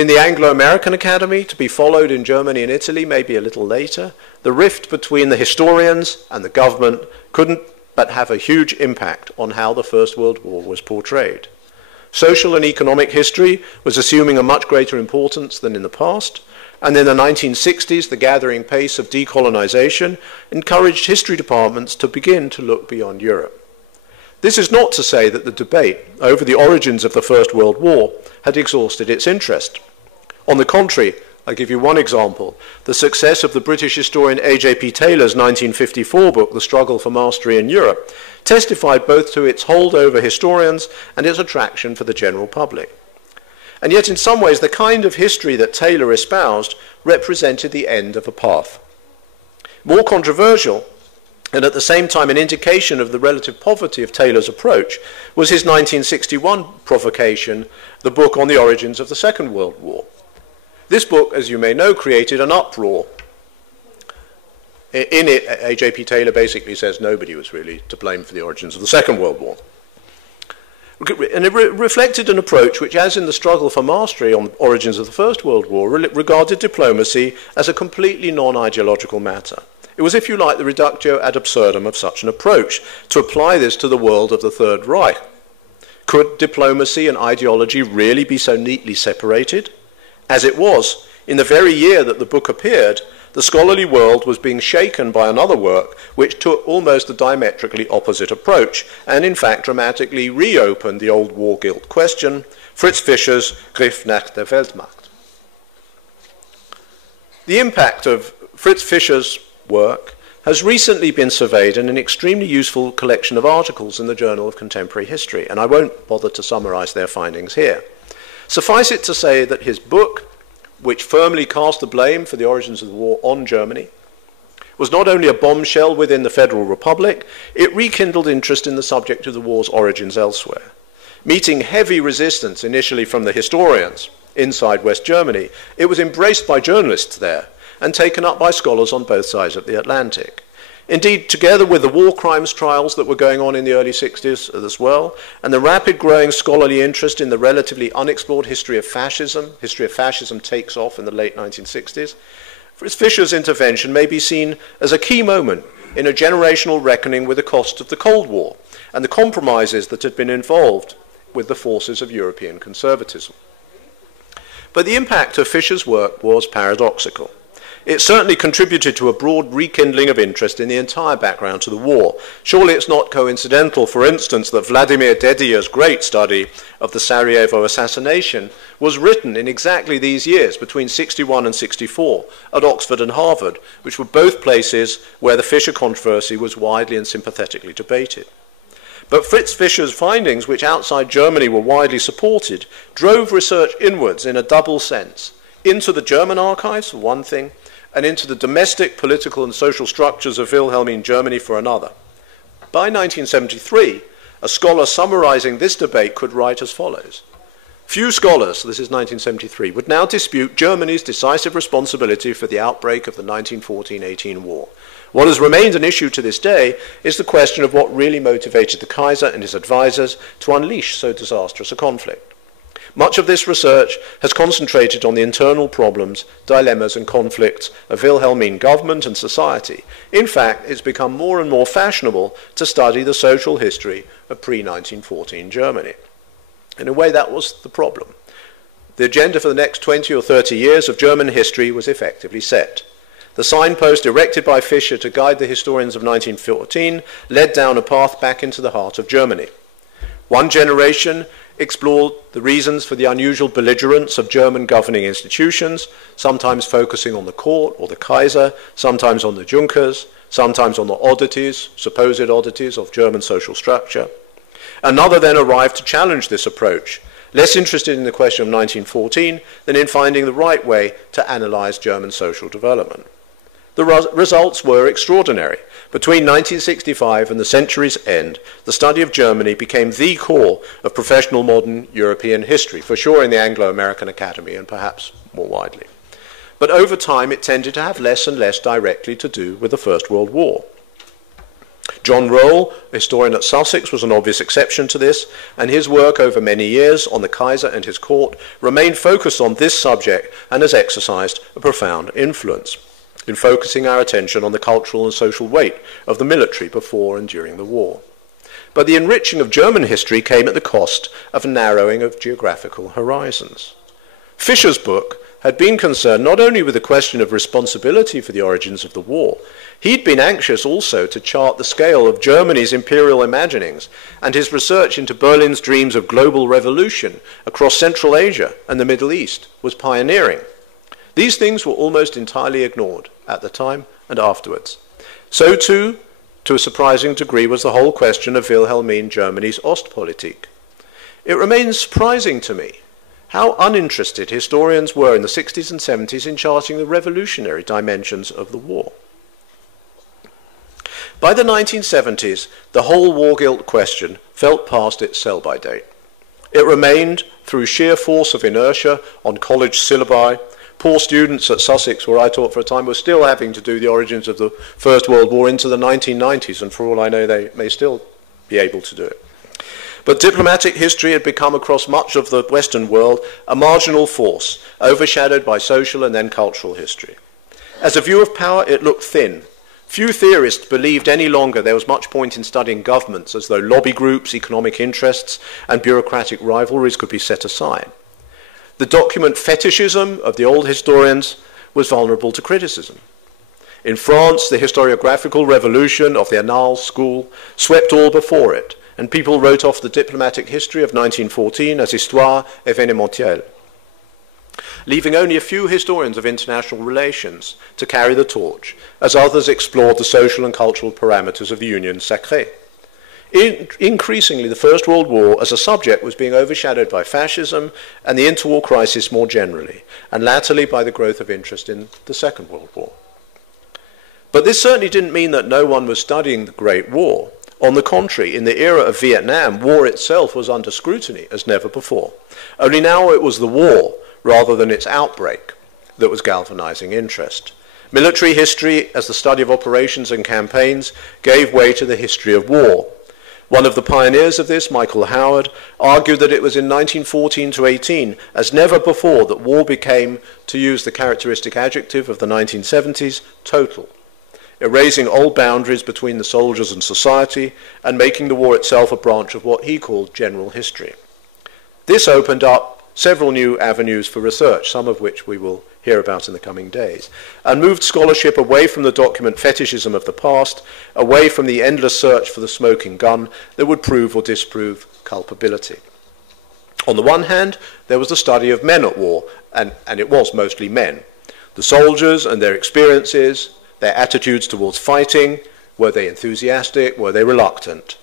in the Anglo-American Academy, to be followed in Germany and Italy maybe a little later, the rift between the historians and the government couldn't but have a huge impact on how the First World War was portrayed. Social and economic history was assuming a much greater importance than in the past, and in the 1960s, the gathering pace of decolonization encouraged history departments to begin to look beyond Europe. This is not to say that the debate over the origins of the First World War had exhausted its interest. On the contrary, I'll give you one example. The success of the British historian A.J.P. Taylor's 1954 book, The Struggle for Mastery in Europe, testified both to its hold over historians and its attraction for the general public. And yet, in some ways, the kind of history that Taylor espoused represented the end of a path. More controversial, and at the same time an indication of the relative poverty of Taylor's approach, was his 1961 provocation, the book on the origins of the Second World War. This book, as you may know, created an uproar. In it, A.J.P. Taylor basically says nobody was really to blame for the origins of the Second World War. And it reflected an approach which, as in the struggle for mastery on the origins of the First World War, regarded diplomacy as a completely non-ideological matter. It was, if you like, the reductio ad absurdum of such an approach, to apply this to the world of the Third Reich. Could diplomacy and ideology really be so neatly separated? As it was, in the very year that the book appeared, the scholarly world was being shaken by another work which took almost a diametrically opposite approach and in fact dramatically reopened the old war guilt question, Fritz Fischer's Griff nach der Weltmacht. The impact of Fritz Fischer's work has recently been surveyed in an extremely useful collection of articles in the Journal of Contemporary History, and I won't bother to summarize their findings here. Suffice it to say that his book, which firmly cast the blame for the origins of the war on Germany, was not only a bombshell within the Federal Republic, it rekindled interest in the subject of the war's origins elsewhere. Meeting heavy resistance initially from the historians inside West Germany, it was embraced by journalists there and taken up by scholars on both sides of the Atlantic. Indeed, together with the war crimes trials that were going on in the early 60s as well, and the rapid growing scholarly interest in the relatively unexplored history of fascism takes off in the late 1960s, Fritz Fischer's intervention may be seen as a key moment in a generational reckoning with the cost of the Cold War and the compromises that had been involved with the forces of European conservatism. But the impact of Fischer's work was paradoxical. It certainly contributed to a broad rekindling of interest in the entire background to the war. Surely it's not coincidental, for instance, that Vladimir Dedier's great study of the Sarajevo assassination was written in exactly these years, between 61 and 64, at Oxford and Harvard, which were both places where the Fisher controversy was widely and sympathetically debated. But Fritz Fischer's findings, which outside Germany were widely supported, drove research inwards in a double sense, into the German archives for one thing, and into the domestic political and social structures of Wilhelmine Germany for another. By 1973, a scholar summarizing this debate could write as follows: few scholars, this is 1973, would now dispute Germany's decisive responsibility for the outbreak of the 1914-18 war. What has remained an issue to this day is the question of what really motivated the Kaiser and his advisors to unleash so disastrous a conflict. Much of this research has concentrated on the internal problems, dilemmas and conflicts of Wilhelmine government and society. In fact, it's become more and more fashionable to study the social history of pre-1914 Germany. In a way, that was the problem. The agenda for the next 20 or 30 years of German history was effectively set. The signpost erected by Fischer to guide the historians of 1914 led down a path back into the heart of Germany. One generation explored the reasons for the unusual belligerence of German governing institutions, sometimes focusing on the court or the Kaiser, sometimes on the Junkers, sometimes on the oddities, supposed oddities of German social structure. Another then arrived to challenge this approach, less interested in the question of 1914 than in finding the right way to analyze German social development. The results were extraordinary. Between 1965 and the century's end, the study of Germany became the core of professional modern European history, for sure in the Anglo-American Academy and perhaps more widely. But over time, it tended to have less and less directly to do with the First World War. John Roll, a historian at Sussex, was an obvious exception to this, and his work over many years on the Kaiser and his court remained focused on this subject and has exercised a profound influence in focusing our attention on the cultural and social weight of the military before and during the war. But the enriching of German history came at the cost of a narrowing of geographical horizons. Fischer's book had been concerned not only with the question of responsibility for the origins of the war, he'd been anxious also to chart the scale of Germany's imperial imaginings, and his research into Berlin's dreams of global revolution across Central Asia and the Middle East was pioneering. These things were almost entirely ignored at the time and afterwards. So too, to a surprising degree, was the whole question of Wilhelmine Germany's Ostpolitik. It remains surprising to me how uninterested historians were in the 60s and 70s in charting the revolutionary dimensions of the war. By the 1970s, the whole war guilt question felt past its sell-by date. It remained, through sheer force of inertia, on college syllabi. Poor students at Sussex, where I taught for a time, were still having to do the origins of the First World War into the 1990s, and for all I know, they may still be able to do it. But diplomatic history had become, across much of the Western world, a marginal force, overshadowed by social and then cultural history. As a view of power, it looked thin. Few theorists believed any longer there was much point in studying governments, as though lobby groups, economic interests, and bureaucratic rivalries could be set aside. The document fetishism of the old historians was vulnerable to criticism. In France, the historiographical revolution of the Annales school swept all before it, and people wrote off the diplomatic history of 1914 as histoire événementielle, leaving only a few historians of international relations to carry the torch, as others explored the social and cultural parameters of the Union sacrée. Increasingly, the First World War as a subject was being overshadowed by fascism and the interwar crisis more generally, and latterly by the growth of interest in the Second World War. But this certainly didn't mean that no one was studying the Great War. On the contrary, in the era of Vietnam, war itself was under scrutiny as never before. Only now it was the war, rather than its outbreak, that was galvanizing interest. Military history, as the study of operations and campaigns, gave way to the history of war. One of the pioneers of this, Michael Howard, argued that it was in 1914 to 18, as never before, that war became, to use the characteristic adjective of the 1970s, total, erasing old boundaries between the soldiers and society and making the war itself a branch of what he called general history. This opened up several new avenues for research, some of which we will hear about in the coming days, and moved scholarship away from the document fetishism of the past, away from the endless search for the smoking gun that would prove or disprove culpability. On the one hand, there was the study of men at war, and it was mostly men. The soldiers and their experiences, their attitudes towards fighting, were they enthusiastic, were they reluctant?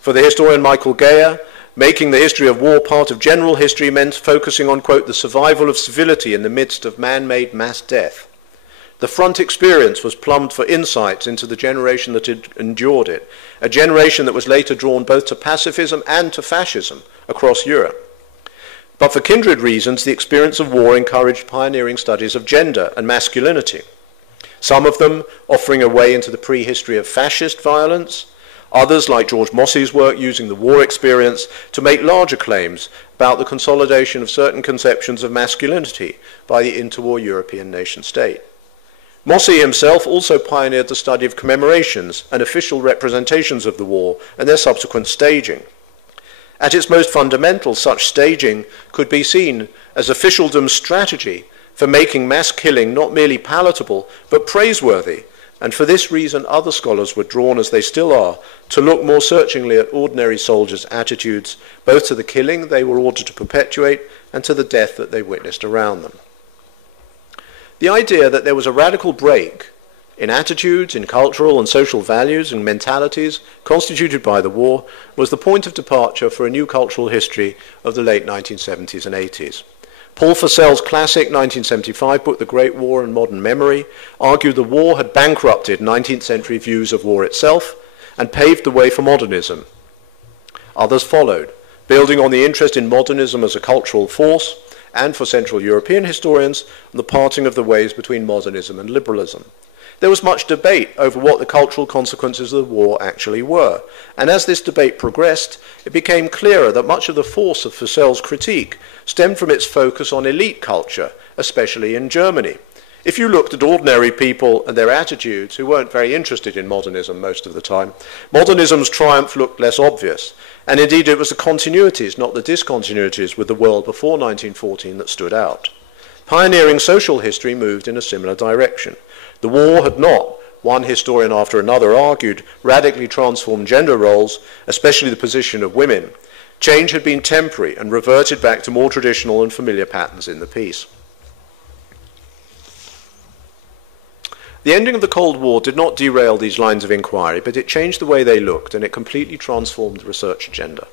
For the historian Michael Geyer, making the history of war part of general history meant focusing on, quote, the survival of civility in the midst of man-made mass death. The front experience was plumbed for insights into the generation that had endured it, a generation that was later drawn both to pacifism and to fascism across Europe. But for kindred reasons, the experience of war encouraged pioneering studies of gender and masculinity, some of them offering a way into the prehistory of fascist violence, others, like George Mossey's work, using the war experience to make larger claims about the consolidation of certain conceptions of masculinity by the interwar European nation-state. Mossey himself also pioneered the study of commemorations and official representations of the war and their subsequent staging. At its most fundamental, such staging could be seen as officialdom's strategy for making mass killing not merely palatable, but praiseworthy, and for this reason other scholars were drawn, as they still are, to look more searchingly at ordinary soldiers' attitudes, both to the killing they were ordered to perpetuate and to the death that they witnessed around them. The idea that there was a radical break in attitudes, in cultural and social values and mentalities constituted by the war was the point of departure for a new cultural history of the late 1970s and 80s. Paul Fussell's classic 1975 book, The Great War and Modern Memory, argued the war had bankrupted 19th century views of war itself and paved the way for modernism. Others followed, building on the interest in modernism as a cultural force, and for Central European historians, the parting of the ways between modernism and liberalism. There was much debate over what the cultural consequences of the war actually were, and as this debate progressed, it became clearer that much of the force of Fussell's critique stemmed from its focus on elite culture, especially in Germany. If you looked at ordinary people and their attitudes, who weren't very interested in modernism most of the time, modernism's triumph looked less obvious, and indeed it was the continuities, not the discontinuities with the world before 1914 that stood out. Pioneering social history moved in a similar direction. The war had not, one historian after another argued, radically transformed gender roles, especially the position of women. Change had been temporary and reverted back to more traditional and familiar patterns in the piece. The ending of the Cold War did not derail these lines of inquiry, but it changed the way they looked, and it completely transformed the research agenda.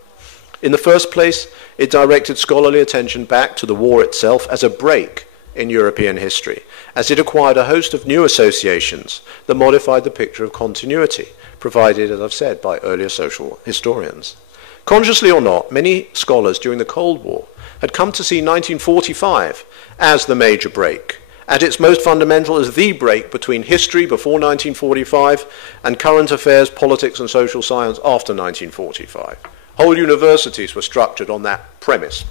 In the first place, it directed scholarly attention back to the war itself as a break in European history, as it acquired a host of new associations that modified the picture of continuity, provided, as I've said, by earlier social historians. Consciously or not, many scholars during the Cold War had come to see 1945 as the major break, at its most fundamental as the break between history before 1945 and current affairs, politics and social science after 1945. Whole universities were structured on that premise.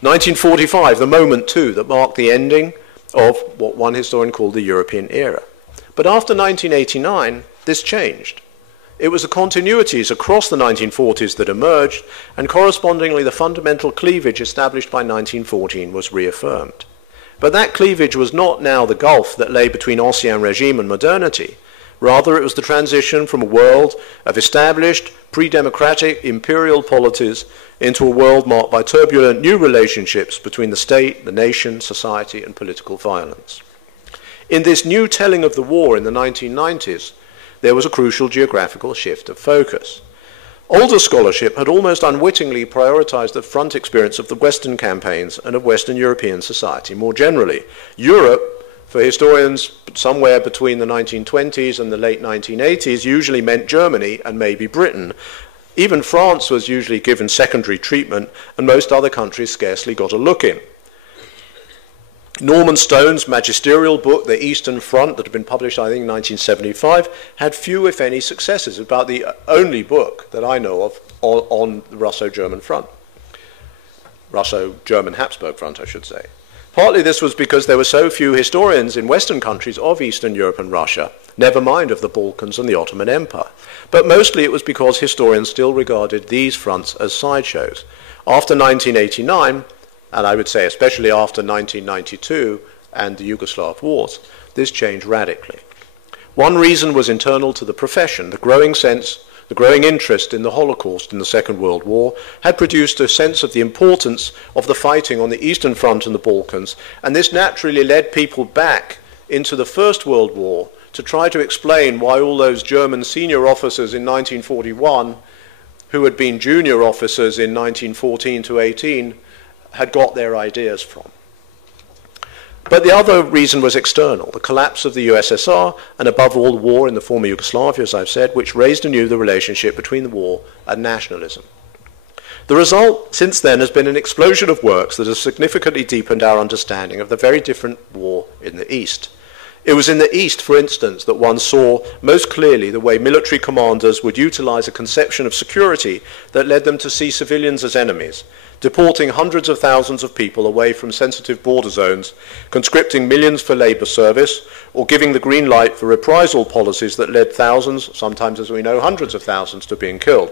1945, the moment too that marked the ending of what one historian called the European era. But after 1989, this changed. It was the continuities across the 1940s that emerged, and correspondingly the fundamental cleavage established by 1914 was reaffirmed. But that cleavage was not now the gulf that lay between ancien regime and modernity. Rather, it was the transition from a world of established, pre-democratic imperial polities into a world marked by turbulent new relationships between the state, the nation, society, and political violence. In this new telling of the war in the 1990s, there was a crucial geographical shift of focus. Older scholarship had almost unwittingly prioritized the front experience of the Western campaigns and of Western European society more generally. Europe, for historians somewhere between the 1920s and the late 1980s, usually meant Germany and maybe Britain. Even France was usually given secondary treatment, and most other countries scarcely got a look in. Norman Stone's magisterial book, The Eastern Front, that had been published, I think, in 1975, had few, if any, successes. About the only book that I know of on the Russo-German front. Russo-German Habsburg front, I should say. Partly this was because there were so few historians in Western countries of Eastern Europe and Russia, never mind of the Balkans and the Ottoman Empire. But mostly it was because historians still regarded these fronts as sideshows. After 1989, and I would say especially after 1992 and the Yugoslav wars, this changed radically. One reason was internal to the profession. The growing interest in the Holocaust in the Second World War had produced a sense of the importance of the fighting on the Eastern Front and the Balkans, and this naturally led people back into the First World War to try to explain why all those German senior officers in 1941 who had been junior officers in 1914 to 18 had got their ideas from. But the other reason was external, the collapse of the USSR, and above all, the war in the former Yugoslavia, as I've said, which raised anew the relationship between the war and nationalism. The result since then has been an explosion of works that has significantly deepened our understanding of the very different war in the East. It was in the East, for instance, that one saw most clearly the way military commanders would utilize a conception of security that led them to see civilians as enemies, deporting hundreds of thousands of people away from sensitive border zones, conscripting millions for labor service, or giving the green light for reprisal policies that led thousands, sometimes as we know hundreds of thousands, to being killed.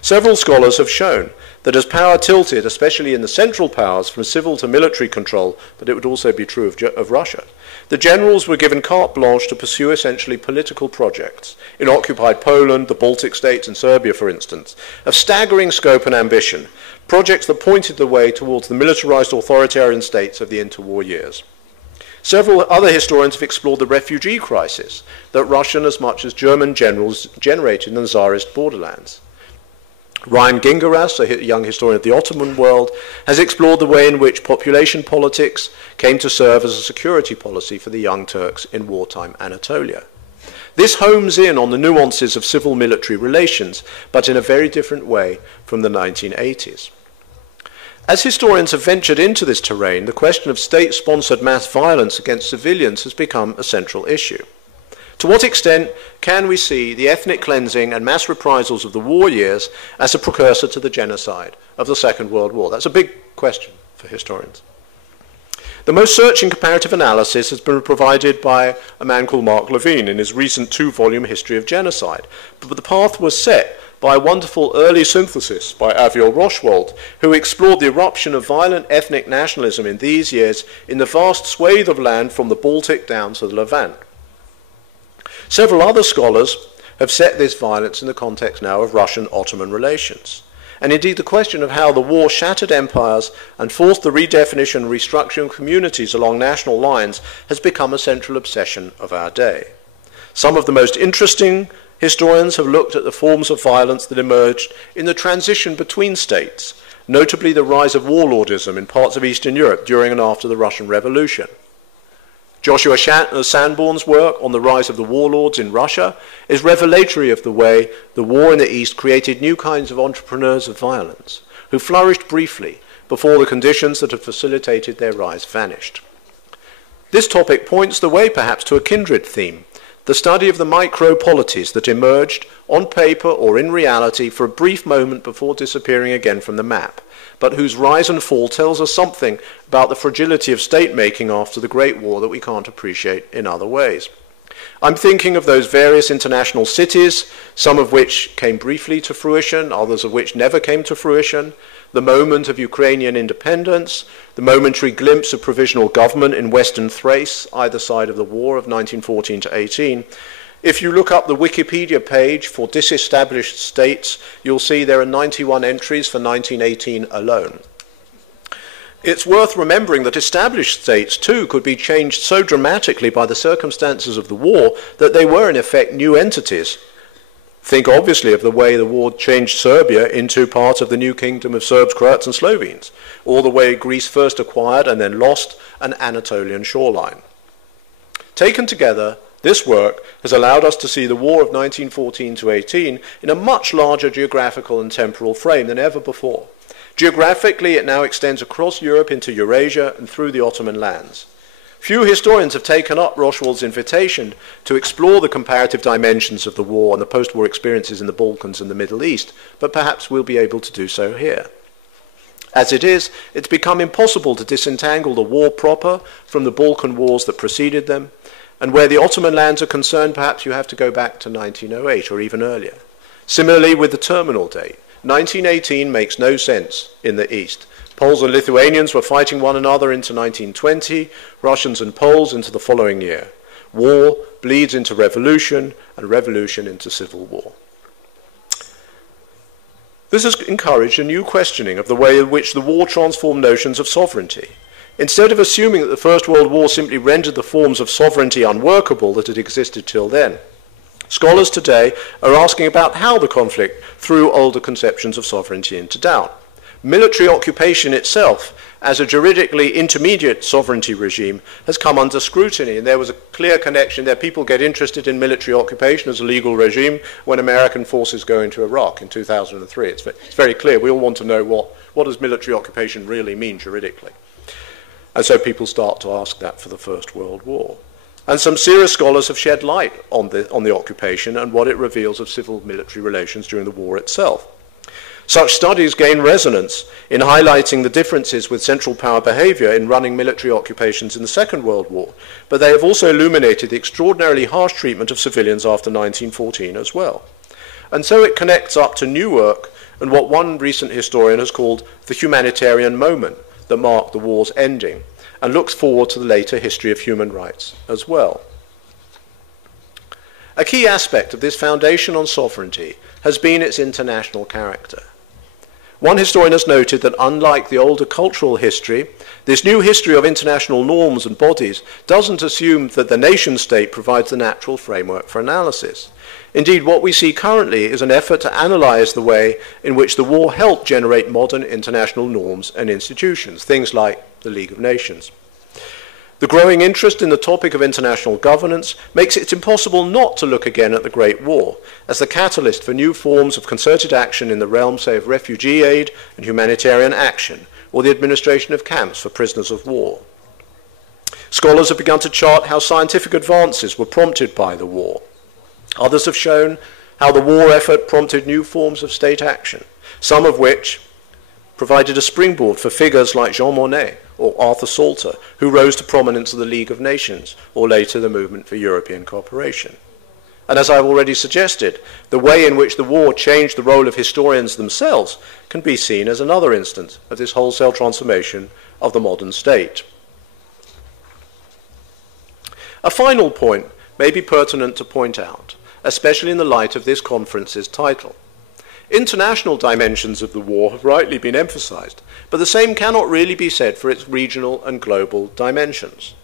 Several scholars have shown that as power tilted, especially in the Central Powers, from civil to military control, but it would also be true of Russia, the generals were given carte blanche to pursue essentially political projects, in occupied Poland, the Baltic states, and Serbia, for instance, of staggering scope and ambition, projects that pointed the way towards the militarized authoritarian states of the interwar years. Several other historians have explored the refugee crisis that Russian as much as German generals generated in the Tsarist borderlands. Ryan Gingeras, a young historian of the Ottoman world, has explored the way in which population politics came to serve as a security policy for the Young Turks in wartime Anatolia. This homes in on the nuances of civil-military relations, but in a very different way from the 1980s. As historians have ventured into this terrain, the question of state-sponsored mass violence against civilians has become a central issue. To what extent can we see the ethnic cleansing and mass reprisals of the war years as a precursor to the genocide of the Second World War? That's a big question for historians. The most searching comparative analysis has been provided by a man called Mark Levine in his recent 2-volume History of Genocide. But the path was set by a wonderful early synthesis by Aviel Rochwald, who explored the eruption of violent ethnic nationalism in these years in the vast swathe of land from the Baltic down to the Levant. Several other scholars have set this violence in the context now of Russian-Ottoman relations. And indeed the question of how the war shattered empires and forced the redefinition and restructuring of communities along national lines has become a central obsession of our day. Some of the most interesting historians have looked at the forms of violence that emerged in the transition between states, notably the rise of warlordism in parts of Eastern Europe during and after the Russian Revolution. Joshua Sanborn's work on the rise of the warlords in Russia is revelatory of the way the war in the East created new kinds of entrepreneurs of violence, who flourished briefly before the conditions that had facilitated their rise vanished. This topic points the way perhaps to a kindred theme, the study of the micro-polities that emerged on paper or in reality for a brief moment before disappearing again from the map, but whose rise and fall tells us something about the fragility of state-making after the Great War that we can't appreciate in other ways. I'm thinking of those various international cities, some of which came briefly to fruition, others of which never came to fruition, the moment of Ukrainian independence, the momentary glimpse of provisional government in Western Thrace, either side of the war of 1914 to 18. If you look up the Wikipedia page for disestablished states, you'll see there are 91 entries for 1918 alone. It's worth remembering that established states, too, could be changed so dramatically by the circumstances of the war that they were, in effect, new entities. Think, obviously, of the way the war changed Serbia into part of the new kingdom of Serbs, Croats, and Slovenes, or the way Greece first acquired and then lost an Anatolian shoreline. Taken together, this work has allowed us to see the war of 1914 to 18 in a much larger geographical and temporal frame than ever before. Geographically, it now extends across Europe into Eurasia and through the Ottoman lands. Few historians have taken up Rochwald's invitation to explore the comparative dimensions of the war and the post-war experiences in the Balkans and the Middle East, but perhaps we'll be able to do so here. As it is, it's become impossible to disentangle the war proper from the Balkan wars that preceded them, and where the Ottoman lands are concerned, perhaps you have to go back to 1908 or even earlier. Similarly with the terminal date, 1918 makes no sense in the East. Poles and Lithuanians were fighting one another into 1920, Russians and Poles into the following year. War bleeds into revolution, and revolution into civil war. This has encouraged a new questioning of the way in which the war transformed notions of sovereignty. Instead of assuming that the First World War simply rendered the forms of sovereignty unworkable that had existed till then, scholars today are asking about how the conflict threw older conceptions of sovereignty into doubt. Military occupation itself, as a juridically intermediate sovereignty regime, has come under scrutiny, and there was a clear connection there. People get interested in military occupation as a legal regime when American forces go into Iraq in 2003. It's very clear. We all want to know what does military occupation really mean juridically. And so people start to ask that for the First World War. And some serious scholars have shed light on the occupation and what it reveals of civil-military relations during the war itself. Such studies gain resonance in highlighting the differences with Central Power behavior in running military occupations in the Second World War, but they have also illuminated the extraordinarily harsh treatment of civilians after 1914 as well. And so it connects up to new work and what one recent historian has called the humanitarian moment that marked the war's ending, and looks forward to the later history of human rights as well. A key aspect of this foundation on sovereignty has been its international character. One historian has noted that unlike the older cultural history, this new history of international norms and bodies doesn't assume that the nation-state provides the natural framework for analysis. Indeed, what we see currently is an effort to analyze the way in which the war helped generate modern international norms and institutions, things like the League of Nations. The growing interest in the topic of international governance makes it impossible not to look again at the Great War as the catalyst for new forms of concerted action in the realm, say, of refugee aid and humanitarian action, or the administration of camps for prisoners of war. Scholars have begun to chart how scientific advances were prompted by the war. Others have shown how the war effort prompted new forms of state action, some of which provided a springboard for figures like Jean Monnet or Arthur Salter, who rose to prominence of the League of Nations, or later the Movement for European Cooperation. And as I've already suggested, the way in which the war changed the role of historians themselves can be seen as another instance of this wholesale transformation of the modern state. A final point may be pertinent to point out, especially in the light of this conference's title. International dimensions of the war have rightly been emphasized, but the same cannot really be said for its regional and global dimensions.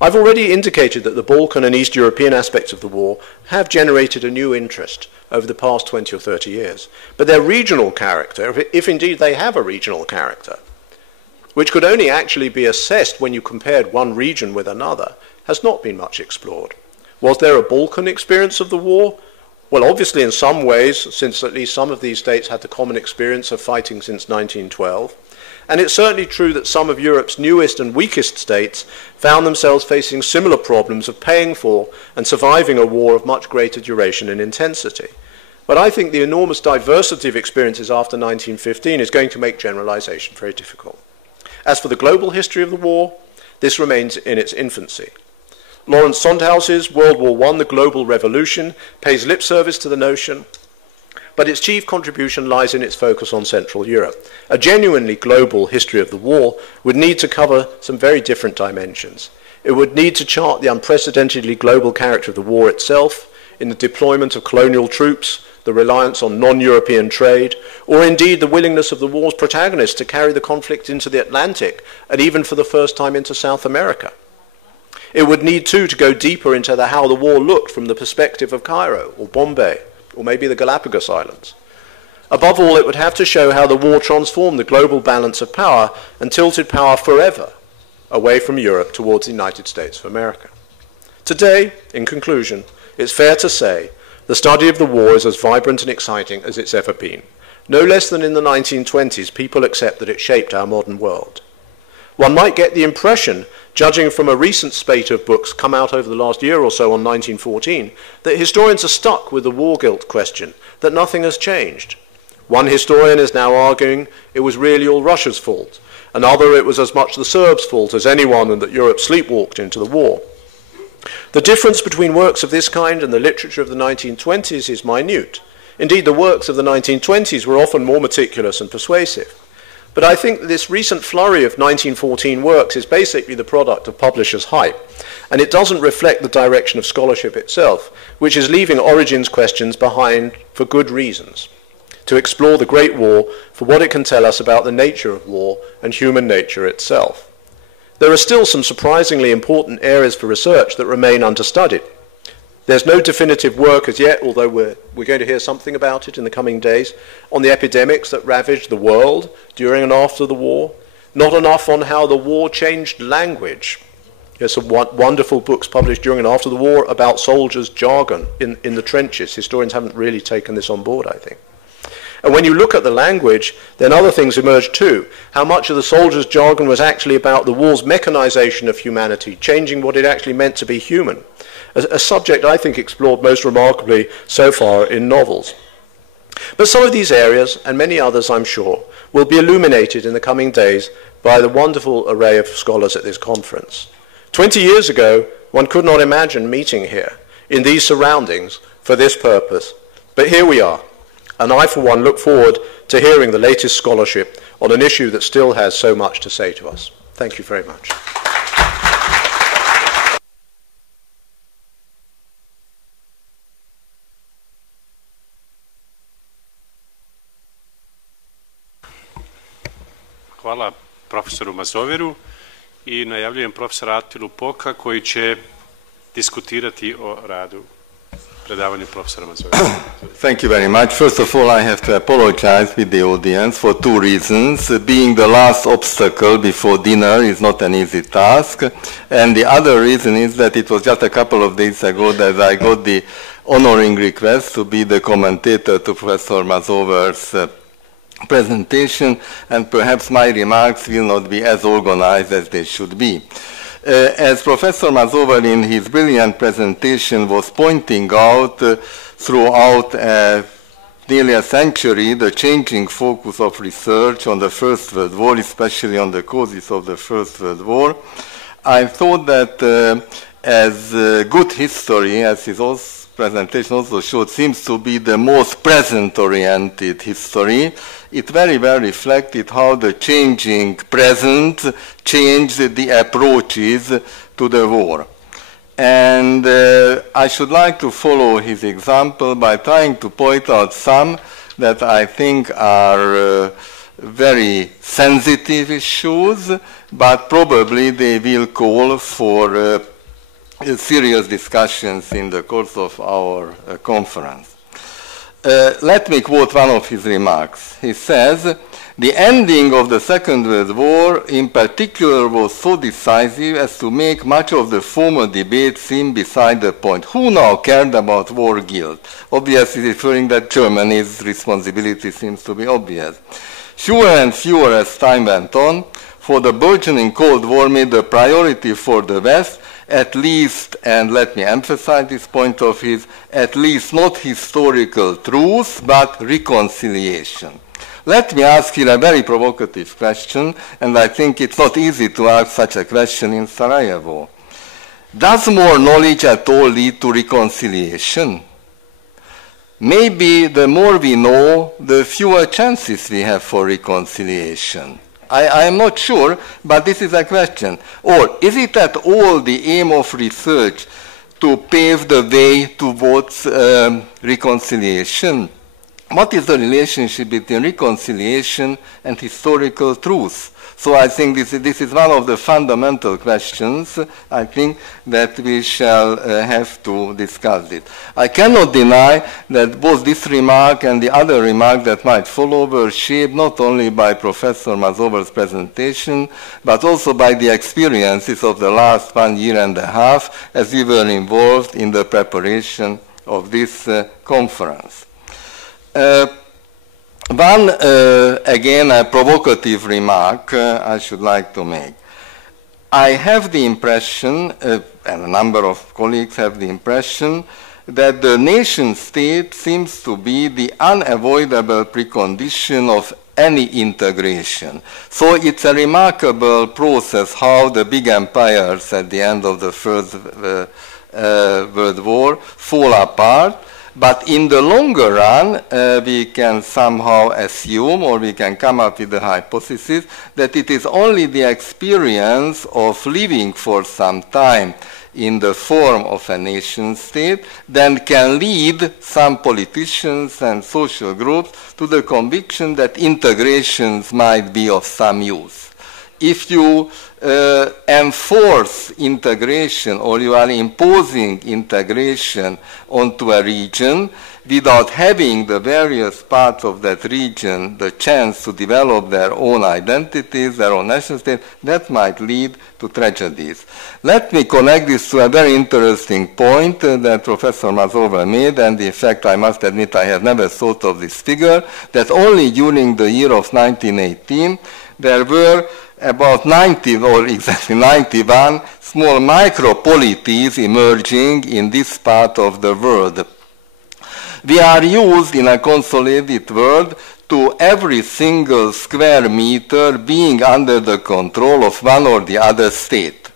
I've already indicated that the Balkan and East European aspects of the war have generated a new interest over the past 20 or 30 years, but their regional character, if indeed they have a regional character, which could only actually be assessed when you compared one region with another, has not been much explored. Was there a Balkan experience of the war? Well, obviously in some ways, since at least some of these states had the common experience of fighting since 1912. And it's certainly true that some of Europe's newest and weakest states found themselves facing similar problems of paying for and surviving a war of much greater duration and intensity. But I think the enormous diversity of experiences after 1915 is going to make generalization very difficult. As for the global history of the war, this remains in its infancy. Lawrence Sondhaus's World War I, The Global Revolution, pays lip service to the notion, but its chief contribution lies in its focus on Central Europe. A genuinely global history of the war would need to cover some very different dimensions. It would need to chart the unprecedentedly global character of the war itself, in the deployment of colonial troops, the reliance on non-European trade, or indeed the willingness of the war's protagonists to carry the conflict into the Atlantic, and even for the first time into South America. It would need, too, to go deeper into how the war looked from the perspective of Cairo or Bombay, or maybe the Galapagos Islands. Above all, it would have to show how the war transformed the global balance of power and tilted power forever away from Europe towards the United States of America. Today, in conclusion, it's fair to say the study of the war is as vibrant and exciting as it's ever been. No less than in the 1920s, people accept that it shaped our modern world. One might get the impression, judging from a recent spate of books come out over the last year or so on 1914, that historians are stuck with the war guilt question, that nothing has changed. One historian is now arguing it was really all Russia's fault, another it was as much the Serbs' fault as anyone and that Europe sleepwalked into the war. The difference between works of this kind and the literature of the 1920s is minute. Indeed, the works of the 1920s were often more meticulous and persuasive. But I think this recent flurry of 1914 works is basically the product of publishers' hype, and it doesn't reflect the direction of scholarship itself, which is leaving origins questions behind for good reasons, to explore the Great War for what it can tell us about the nature of war and human nature itself. There are still some surprisingly important areas for research that remain understudied. There's no definitive work as yet, although we're going to hear something about it in the coming days, on the epidemics that ravaged the world during and after the war. Not enough on how the war changed language. There's some wonderful books published during and after the war about soldiers' jargon in the trenches. Historians haven't really taken this on board, I think. And when you look at the language, then other things emerge too. How much of the soldiers' jargon was actually about the war's mechanization of humanity, changing what it actually meant to be human. A subject I think explored most remarkably so far in novels. But some of these areas, and many others I'm sure, will be illuminated in the coming days by the wonderful array of scholars at this conference. 20 years ago, one could not imagine meeting here, in these surroundings, for this purpose. But here we are, and I for one look forward to hearing the latest scholarship on an issue that still has so much to say to us. Thank you very much. Hvala profesoru Mazoveru i najavljujem profesora Atilu Poka koji će diskutirati o radu predavanju profesora Mazovera. Thank you very much. First of all, I have to apologize with the audience for two reasons. Being the last obstacle before dinner is not an easy task. And the other reason is that it was just a couple of days ago that I got the honoring request to be the commentator to Professor Mazover's presentation, and perhaps my remarks will not be as organized as they should be. As Professor Mazover in his brilliant presentation was pointing out, throughout nearly a century, the changing focus of research on the First World War, especially on the causes of the First World War, I thought that as good history, as his presentation also showed, seems to be the most present-oriented history. It very well reflected how the changing present changed the approaches to the war. And I should like to follow his example by trying to point out some that I think are very sensitive issues, but probably they will call for serious discussions in the course of our conference. Let me quote one of his remarks. He says, "The ending of the Second World War in particular was so decisive as to make much of the former debate seem beside the point. Who now cared about war guilt?" Obviously referring that Germany's responsibility seems to be obvious. Fewer and fewer as time went on, for the burgeoning Cold War made the priority for the West, at least, and let me emphasize this point of his, at least not historical truth, but reconciliation. Let me ask here a very provocative question, and I think it's not easy to ask such a question in Sarajevo. Does more knowledge at all lead to reconciliation? Maybe the more we know, the fewer chances we have for reconciliation. I am not sure, but this is a question. Or is it at all the aim of research to pave the way towards reconciliation? What is the relationship between reconciliation and historical truth? So I think this is one of the fundamental questions, I think, that we shall have to discuss it. I cannot deny that both this remark and the other remark that might follow were shaped not only by Professor Mazover's presentation, but also by the experiences of the last 1.5 years as we were involved in the preparation of this conference. One, again, a provocative remark I should like to make. I have the impression, and a number of colleagues have the impression, that the nation state seems to be the unavoidable precondition of any integration. So it's a remarkable process how the big empires at the end of the First World War fall apart. But in the longer run, we can somehow assume, or we can come up with the hypothesis, that it is only the experience of living for some time in the form of a nation state that can lead some politicians and social groups to the conviction that integrations might be of some use. If you enforce integration, or you are imposing integration onto a region without having the various parts of that region the chance to develop their own identities, their own national state, that might lead to tragedies. Let me connect this to a very interesting point that Professor Mazover made, and in fact I must admit I have never thought of this figure, that only during the year of 1918 there were about 90, or exactly 91, small micropolities emerging in this part of the world. We are used in a consolidated world to every single square meter being under the control of one or the other state.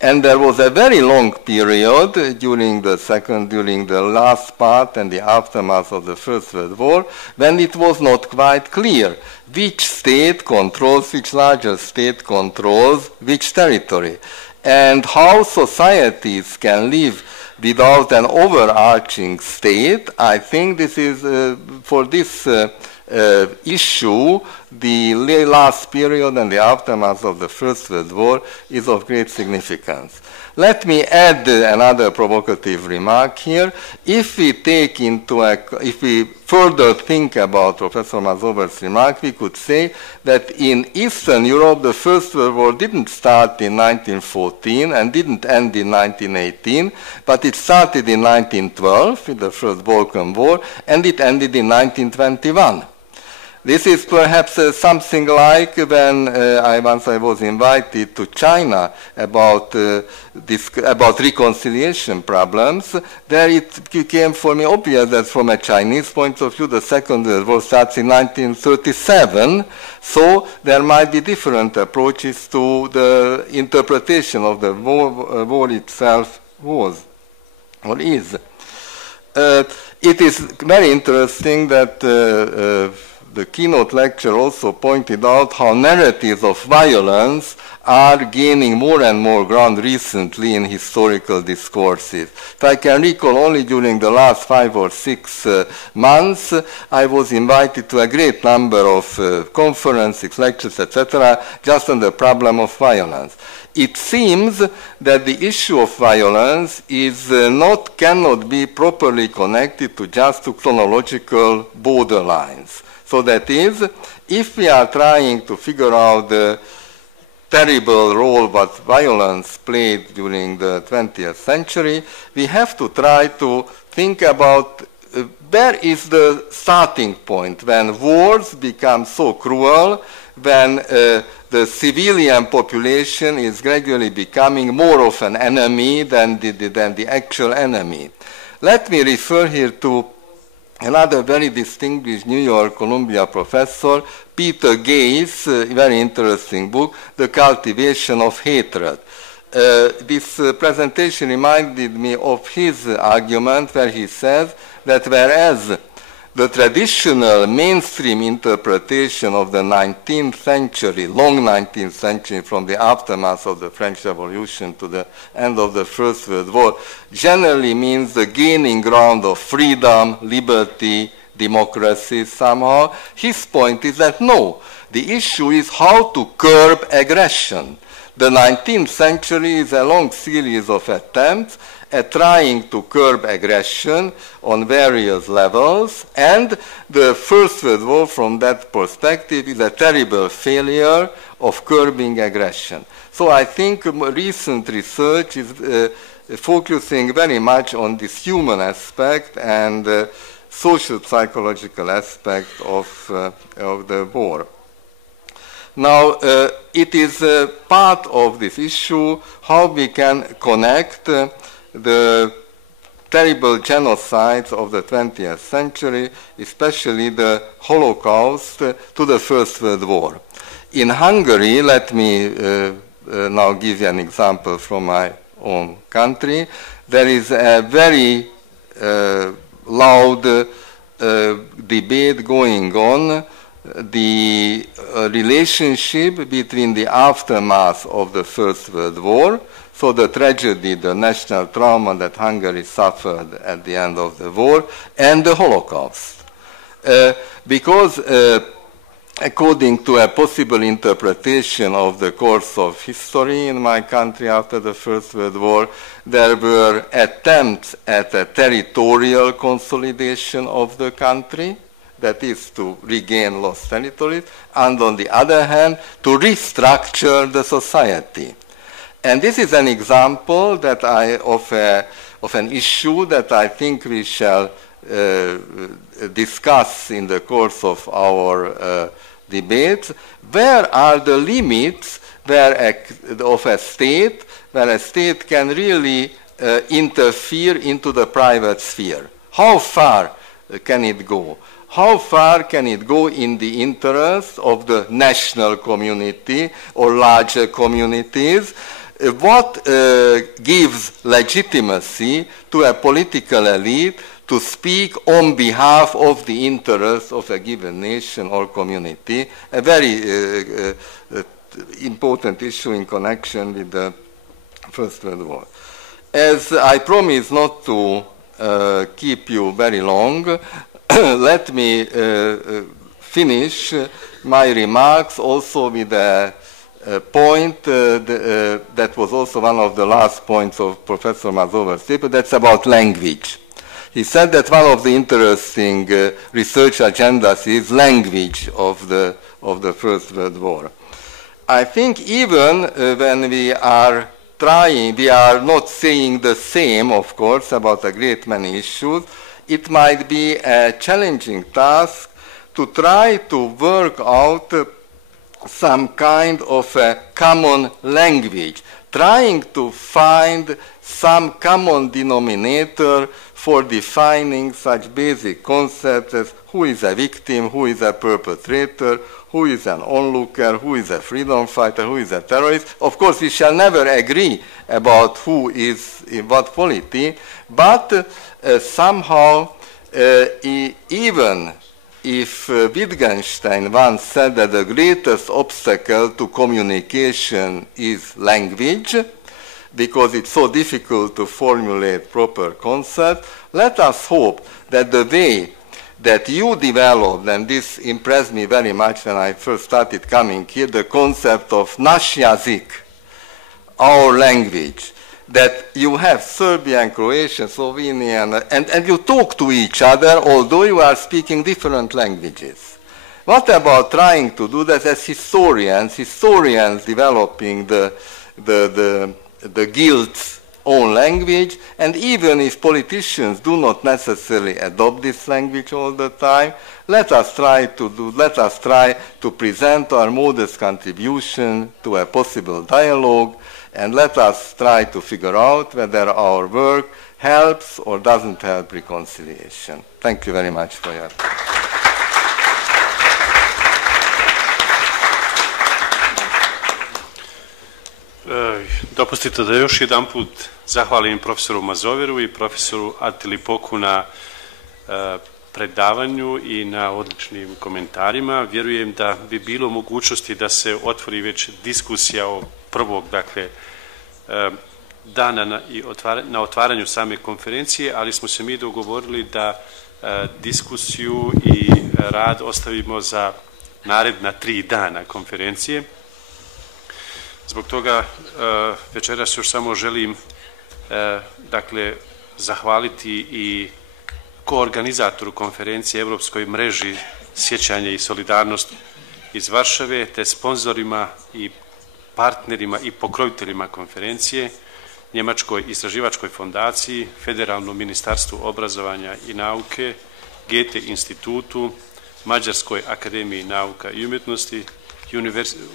And there was a very long period during the last part and the aftermath of the First World War when it was not quite clear which state controls, which larger state controls which territory, and how societies can live without an overarching state. I think this is, for this issue, the last period and the aftermath of the First World War is of great significance. Let me add another provocative remark here. If we take if we further think about Professor Mazover's remark, we could say that in Eastern Europe, the First World War didn't start in 1914 and didn't end in 1918, but it started in 1912 with the First Balkan War, and it ended in 1921. This is perhaps something like when once I was invited to China about reconciliation problems. There it became for me obvious that from a Chinese point of view, the Second World War starts in 1937, so there might be different approaches to the interpretation of the war itself was or is. It is very interesting that the keynote lecture also pointed out how narratives of violence are gaining more and more ground recently in historical discourses. If I can recall, only during the last 5 or 6 months, I was invited to a great number of conferences, lectures, etc., just on the problem of violence. It seems that the issue of violence is cannot be properly connected to just to chronological borderlines. So that is, if we are trying to figure out the terrible role what violence played during the 20th century, we have to try to think about where is the starting point when wars become so cruel, when the civilian population is gradually becoming more of an enemy than the actual enemy. Let me refer here to another very distinguished New York Columbia professor, Peter Gay's very interesting book, The Cultivation of Hatred. This presentation reminded me of his argument where he says that whereas the traditional mainstream interpretation of the 19th century, long 19th century, from the aftermath of the French Revolution to the end of the First World War, generally means the gaining ground of freedom, liberty, democracy somehow. His point is that no, the issue is how to curb aggression. The 19th century is a long series of attempts at trying to curb aggression on various levels, and the First World War from that perspective is a terrible failure of curbing aggression. So I think recent research is focusing very much on this human aspect and social psychological aspect of the war. Now, it is part of this issue how we can connect the terrible genocides of the 20th century, especially the Holocaust, to the First World War. In Hungary, let me now give you an example from my own country. There is a very loud debate going on, the relationship between the aftermath of the First World War, so the tragedy, the national trauma that Hungary suffered at the end of the war, and the Holocaust. Because according to a possible interpretation of the course of history in my country after the First World War, there were attempts at a territorial consolidation of the country, that is to regain lost territories, and on the other hand, to restructure the society. And this is an example that of an issue that I think we shall discuss in the course of our debates. Where are the limits of a state, where a state can really interfere into the private sphere? How far can it go? How far can it go in the interest of the national community or larger communities? What gives legitimacy to a political elite to speak on behalf of the interests of a given nation or community? A very important issue in connection with the First World War. As I promise not to keep you very long, let me finish my remarks also with a point that was also one of the last points of Professor Mazover's paper, that's about language. He said that one of the interesting research agendas is language of the First World War. I think even when we are trying, we are not saying the same, of course, about a great many issues. It might be a challenging task to try to work out some kind of a common language, trying to find some common denominator for defining such basic concepts as who is a victim, who is a perpetrator, who is an onlooker, who is a freedom fighter, who is a terrorist. Of course, we shall never agree about who is in what polity, but somehow, even if Wittgenstein once said that the greatest obstacle to communication is language, because it's so difficult to formulate proper concepts, let us hope that the way that you developed, and this impressed me very much when I first started coming here, the concept of naš jazyk, our language, that you have Serbian, Croatian, Slovenian, and you talk to each other, although you are speaking different languages. What about trying to do that as historians developing the guild's own language, and even if politicians do not necessarily adopt this language all the time, let us try to present our modest contribution to a possible dialogue, and let us try to figure out whether our work helps or doesn't help reconciliation. Thank you very much for your attention. Dopustite da još jedan put zahvalim profesoru Mazoveru i profesoru Attili Poku na predavanju i na odličnim komentarima. Vjerujem da bi bilo mogućnosti da se otvori već diskusija o prvog, dakle, dana na otvaranju same konferencije, ali smo se mi dogovorili da diskusiju i rad ostavimo za naredna 3 dana konferencije. Zbog toga večeras još samo želim dakle zahvaliti i koorganizatoru konferencije Europskoj mreži sjećanje i solidarnost iz Varšave, te sponzorima i partnerima i pokroviteljima konferencije, Njemačkoj istraživačkoj fondaciji, Federalnom ministarstvu obrazovanja i nauke, Goethe institutu, Mađarskoj akademiji nauka i umjetnosti,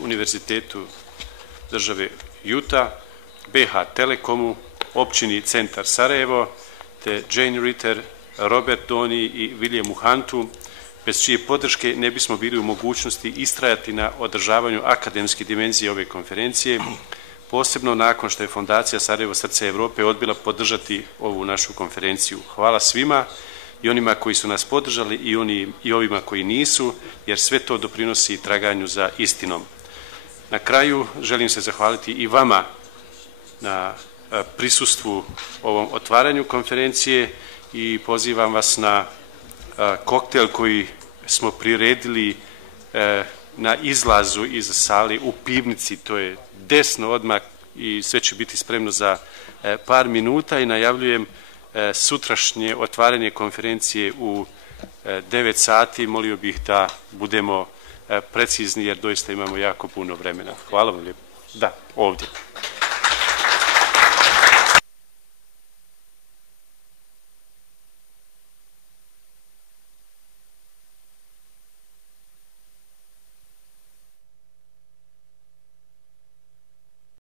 Univerzitetu države Utah, BH Telekomu, općini Centar Sarajevo, te Jane Ritter, Robert Doni i Williamu Huntu, bez čije podrške ne bismo bili u mogućnosti istrajati na održavanju akademske dimenzije ove konferencije, posebno nakon što je Fondacija Sarajevo srce Europe odbila podržati ovu našu konferenciju. Hvala svima i onima koji su nas podržali i ovima koji nisu, jer sve to doprinosi traganju za istinom. Na kraju želim se zahvaliti i vama na prisustvu ovom otvaranju konferencije i pozivam vas na koktel koji smo priredili na izlazu iz sale u pivnici, to je desno odmah i sve će biti spremno za par minuta i najavljujem sutrašnje otvaranje konferencije u 9 sati. Molio bih da budemo precizni jer doista imamo jako puno vremena. Hvala vam lijepo. Da, ovdje.